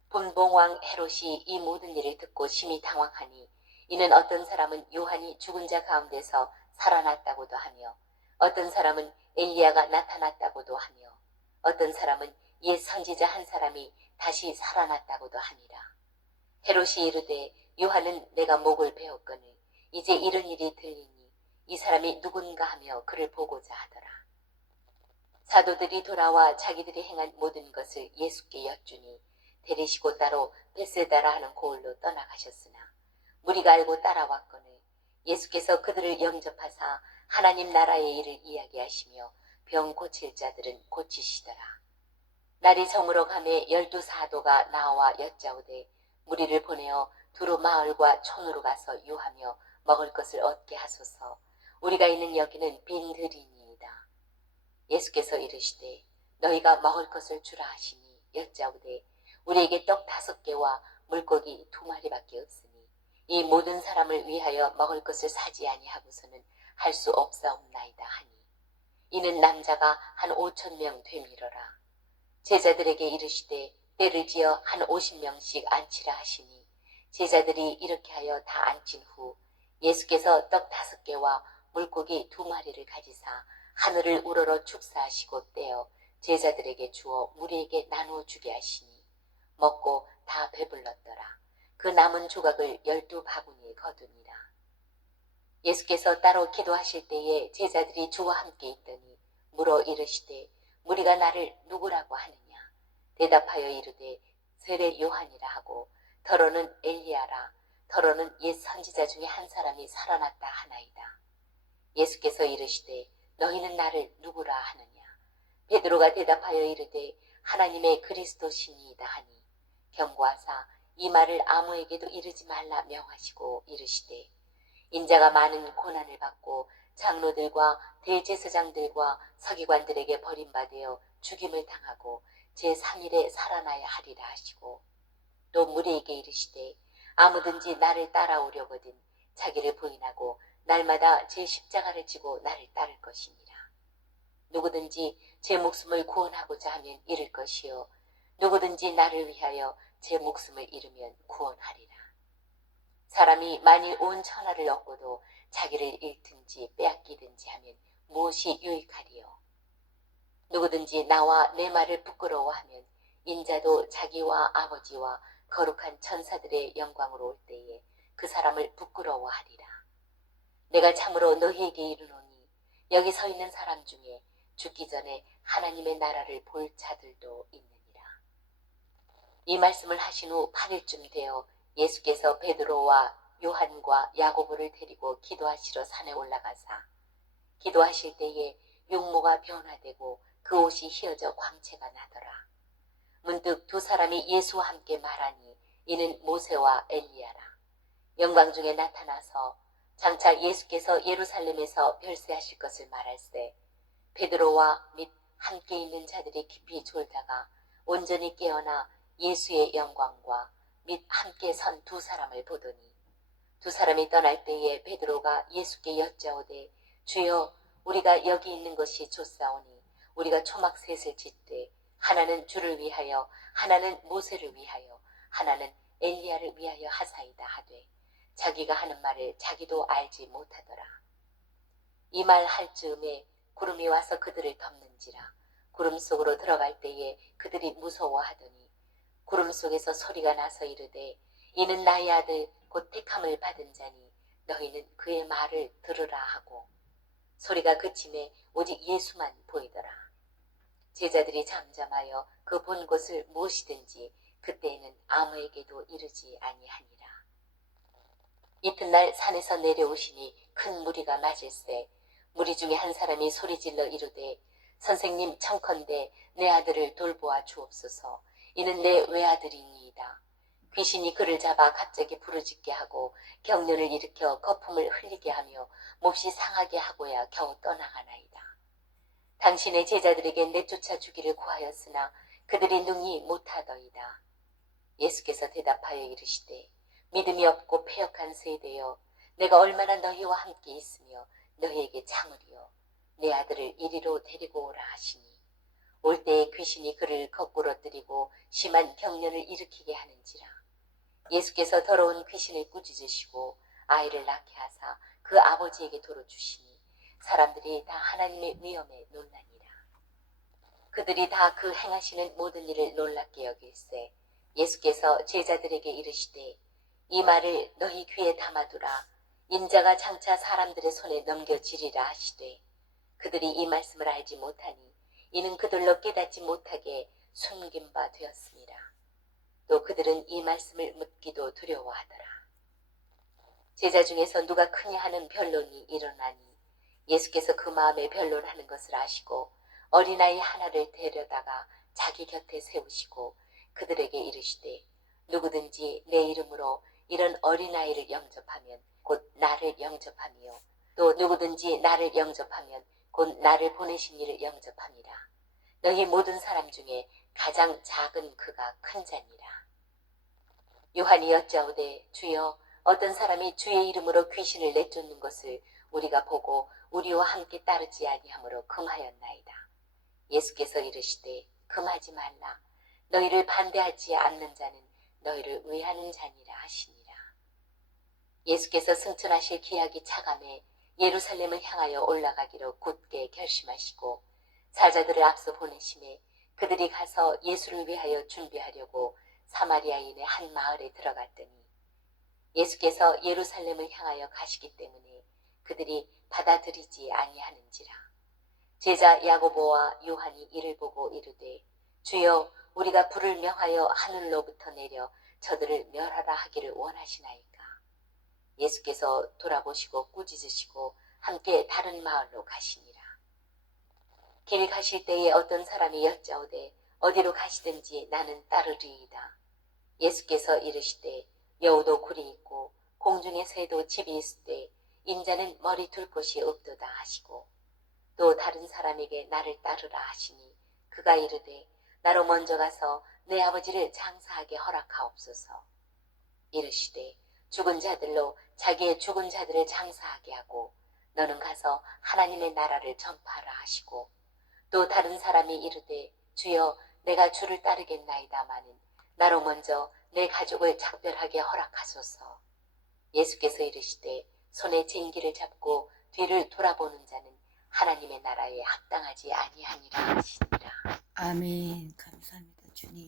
분봉왕 헤롯이 이 모든 일을 듣고 심히 당황하니 이는 어떤 사람은 요한이 죽은 자 가운데서 살아났다고도 하며 어떤 사람은 엘리야가 나타났다고도 하며 어떤 사람은 옛 선지자 한 사람이 다시 살아났다고도 하니라. 헤롯이 이르되 요한은 내가 목을 베었거늘 이제 이런 일이 들리니 이 사람이 누군가 하며 그를 보고자 하더라. 사도들이 돌아와 자기들이 행한 모든 것을 예수께 여쭈니 데리시고 따로 베세다라 하는 고을로 떠나가셨으나 무리가 알고 따라왔거늘 예수께서 그들을 영접하사 하나님 나라의 일을 이야기하시며 병 고칠 자들은 고치시더라. 날이 저물어 가매 12사도가 나와 여짜오되 무리를 보내어 두루 마을과 촌으로 가서 유하며 먹을 것을 얻게 하소서. 우리가 있는 여기는 빈들이니이다. 예수께서 이르시되 너희가 먹을 것을 주라 하시니 여짜오되 우리에게 떡 5개와 물고기 2마리밖에 없으니 이 모든 사람을 위하여 먹을 것을 사지 아니하고서는 할 수 없사옵나이다 하니 이는 남자가 한 5,000명 되밀어라. 제자들에게 이르시되 때를 지어 한 50명씩 앉히라 하시니 제자들이 이렇게 하여 다 앉힌 후 예수께서 떡 5개와 물고기 2마리를 가지사 하늘을 우러러 축사하시고 떼어 제자들에게 주어 무리에게 나누어 주게 하시니 먹고 다 배불렀더라. 그 남은 조각을 12바구니에 거두니라. 예수께서 따로 기도하실 때에 제자들이 주와 함께 있더니 물어 이르시되 무리가 나를 누구라고 하느냐. 대답하여 이르되 세례 요한이라 하고 더러는 엘리야라 더러는 옛 선지자 중에 한 사람이 살아났다 하나이다. 예수께서 이르시되 너희는 나를 누구라 하느냐. 베드로가 대답하여 이르되 하나님의 그리스도시니이다 하니 경고하사 이 말을 아무에게도 이르지 말라 명하시고 이르시되 인자가 많은 고난을 받고 장로들과 대제사장들과 서기관들에게 버림받아 죽임을 당하고 제3일에 살아나야 하리라 하시고 또 무리에게 이르시되 아무든지 나를 따라오려거든 자기를 부인하고 날마다 제 십자가를 지고 나를 따를 것이니라. 누구든지 제 목숨을 구원하고자 하면 잃을 것이요 누구든지 나를 위하여 제 목숨을 잃으면 구원하리라. 사람이 만일 온 천하를 얻고도 자기를 잃든지 빼앗기든지 하면 무엇이 유익하리요. 누구든지 나와 내 말을 부끄러워하면 인자도 자기와 아버지와 거룩한 천사들의 영광으로 올 때에 그 사람을 부끄러워하리라. 내가 참으로 너희에게 이르노니 여기 서 있는 사람 중에 죽기 전에 하나님의 나라를 볼 자들도 있느니라. 이 말씀을 하신 후 8일쯤 되어 예수께서 베드로와 요한과 야고보를 데리고 기도하시러 산에 올라가사 기도하실 때에 용모가 변화되고 그 옷이 휘어져 광채가 나더라. 문득 두 사람이 예수와 함께 말하니 이는 모세와 엘리야라. 영광 중에 나타나서 장차 예수께서 예루살렘에서 별세하실 것을 말할세 베드로와 및 함께 있는 자들이 깊이 졸다가 온전히 깨어나 예수의 영광과 및 함께 선 두 사람을 보더니 두 사람이 떠날 때에 베드로가 예수께 여짜오되 주여 우리가 여기 있는 것이 좋사오니 우리가 초막 셋을 짓되 하나는 주를 위하여 하나는 모세를 위하여 하나는 엘리야를 위하여 하사이다 하되 자기가 하는 말을 자기도 알지 못하더라. 이 말 할 즈음에 구름이 와서 그들을 덮는지라. 구름 속으로 들어갈 때에 그들이 무서워하더니 구름 속에서 소리가 나서 이르되 이는 나의 아들 곧 택함을 받은 자니 너희는 그의 말을 들으라 하고 소리가 그침에 오직 예수만 보이더라. 제자들이 잠잠하여 그 본 것을 무엇이든지 그때에는 아무에게도 이르지 아니하니라. 이튿날 산에서 내려오시니 큰 무리가 맞을세 무리 중에 한 사람이 소리질러 이르되 선생님 청컨대 내 아들을 돌보아 주옵소서. 이는 내 외아들이니이다. 귀신이 그를 잡아 갑자기 부르짖게 하고 경련을 일으켜 거품을 흘리게 하며 몹시 상하게 하고야 겨우 떠나가나이다. 당신의 제자들에게 내쫓아 주기를 구하였으나 그들이 능히 못하더이다. 예수께서 대답하여 이르시되 믿음이 없고 패역한 세대여 내가 얼마나 너희와 함께 있으며 너희에게 참으리요 내 아들을 이리로 데리고 오라 하시니 올 때에 귀신이 그를 거꾸로 뜨리고 심한 경련을 일으키게 하는지라. 예수께서 더러운 귀신을 꾸짖으시고 아이를 낳게 하사 그 아버지에게 도로 주시니 사람들이 다 하나님의 위엄에 놀라니라. 그들이 다 그 행하시는 모든 일을 놀랍게 여길세 예수께서 제자들에게 이르시되 이 말을 너희 귀에 담아두라. 인자가 장차 사람들의 손에 넘겨지리라 하시되 그들이 이 말씀을 알지 못하니 이는 그들로 깨닫지 못하게 숨긴 바 되었습니다. 또 그들은 이 말씀을 묻기도 두려워하더라. 제자 중에서 누가 크냐 하는 변론이 일어나니 예수께서 그 마음에 변론하는 것을 아시고 어린아이 하나를 데려다가 자기 곁에 세우시고 그들에게 이르시되 누구든지 내 이름으로 이런 어린아이를 영접하면 곧 나를 영접하며 또 누구든지 나를 영접하면 곧 나를 보내신 이를 영접함이라. 너희 모든 사람 중에 가장 작은 그가 큰 자니라. 요한이 여짜오되 주여 어떤 사람이 주의 이름으로 귀신을 내쫓는 것을 우리가 보고 우리와 함께 따르지 아니하므로 금하였나이다. 예수께서 이르시되 금하지 말라. 너희를 반대하지 않는 자는 너희를 위하는 자니라 하시니라. 예수께서 승천하실 기약이 차감해 예루살렘을 향하여 올라가기로 굳게 결심하시고 사자들을 앞서 보내심에 그들이 가서 예수를 위하여 준비하려고 사마리아인의 한 마을에 들어갔더니 예수께서 예루살렘을 향하여 가시기 때문에 그들이 받아들이지 아니하는지라. 제자 야고보와 요한이 이를 보고 이르되 주여 우리가 불을 명하여 하늘로부터 내려 저들을 멸하라 하기를 원하시나이까. 예수께서 돌아보시고 꾸짖으시고 함께 다른 마을로 가시니라. 길 가실 때에 어떤 사람이 여짜오되 어디로 가시든지 나는 따르리이다. 예수께서 이르시되 여우도 굴이 있고 공중의 새도 집이 있으되 인자는 머리 둘 곳이 없도다 하시고 또 다른 사람에게 나를 따르라 하시니 그가 이르되 나로 먼저 가서 내 아버지를 장사하게 허락하옵소서. 이르시되 죽은 자들로 자기의 죽은 자들을 장사하게 하고 너는 가서 하나님의 나라를 전파하라 하시고 또 다른 사람이 이르되 주여 내가 주를 따르겠나이다마는 나로 먼저 내 가족을 작별하게 허락하소서. 예수께서 이르시되 손에 쟁기를 잡고 뒤를 돌아보는 자는 하나님의 나라에 합당하지 아니하니라 하시니라. 아멘. 감사합니다, 주님.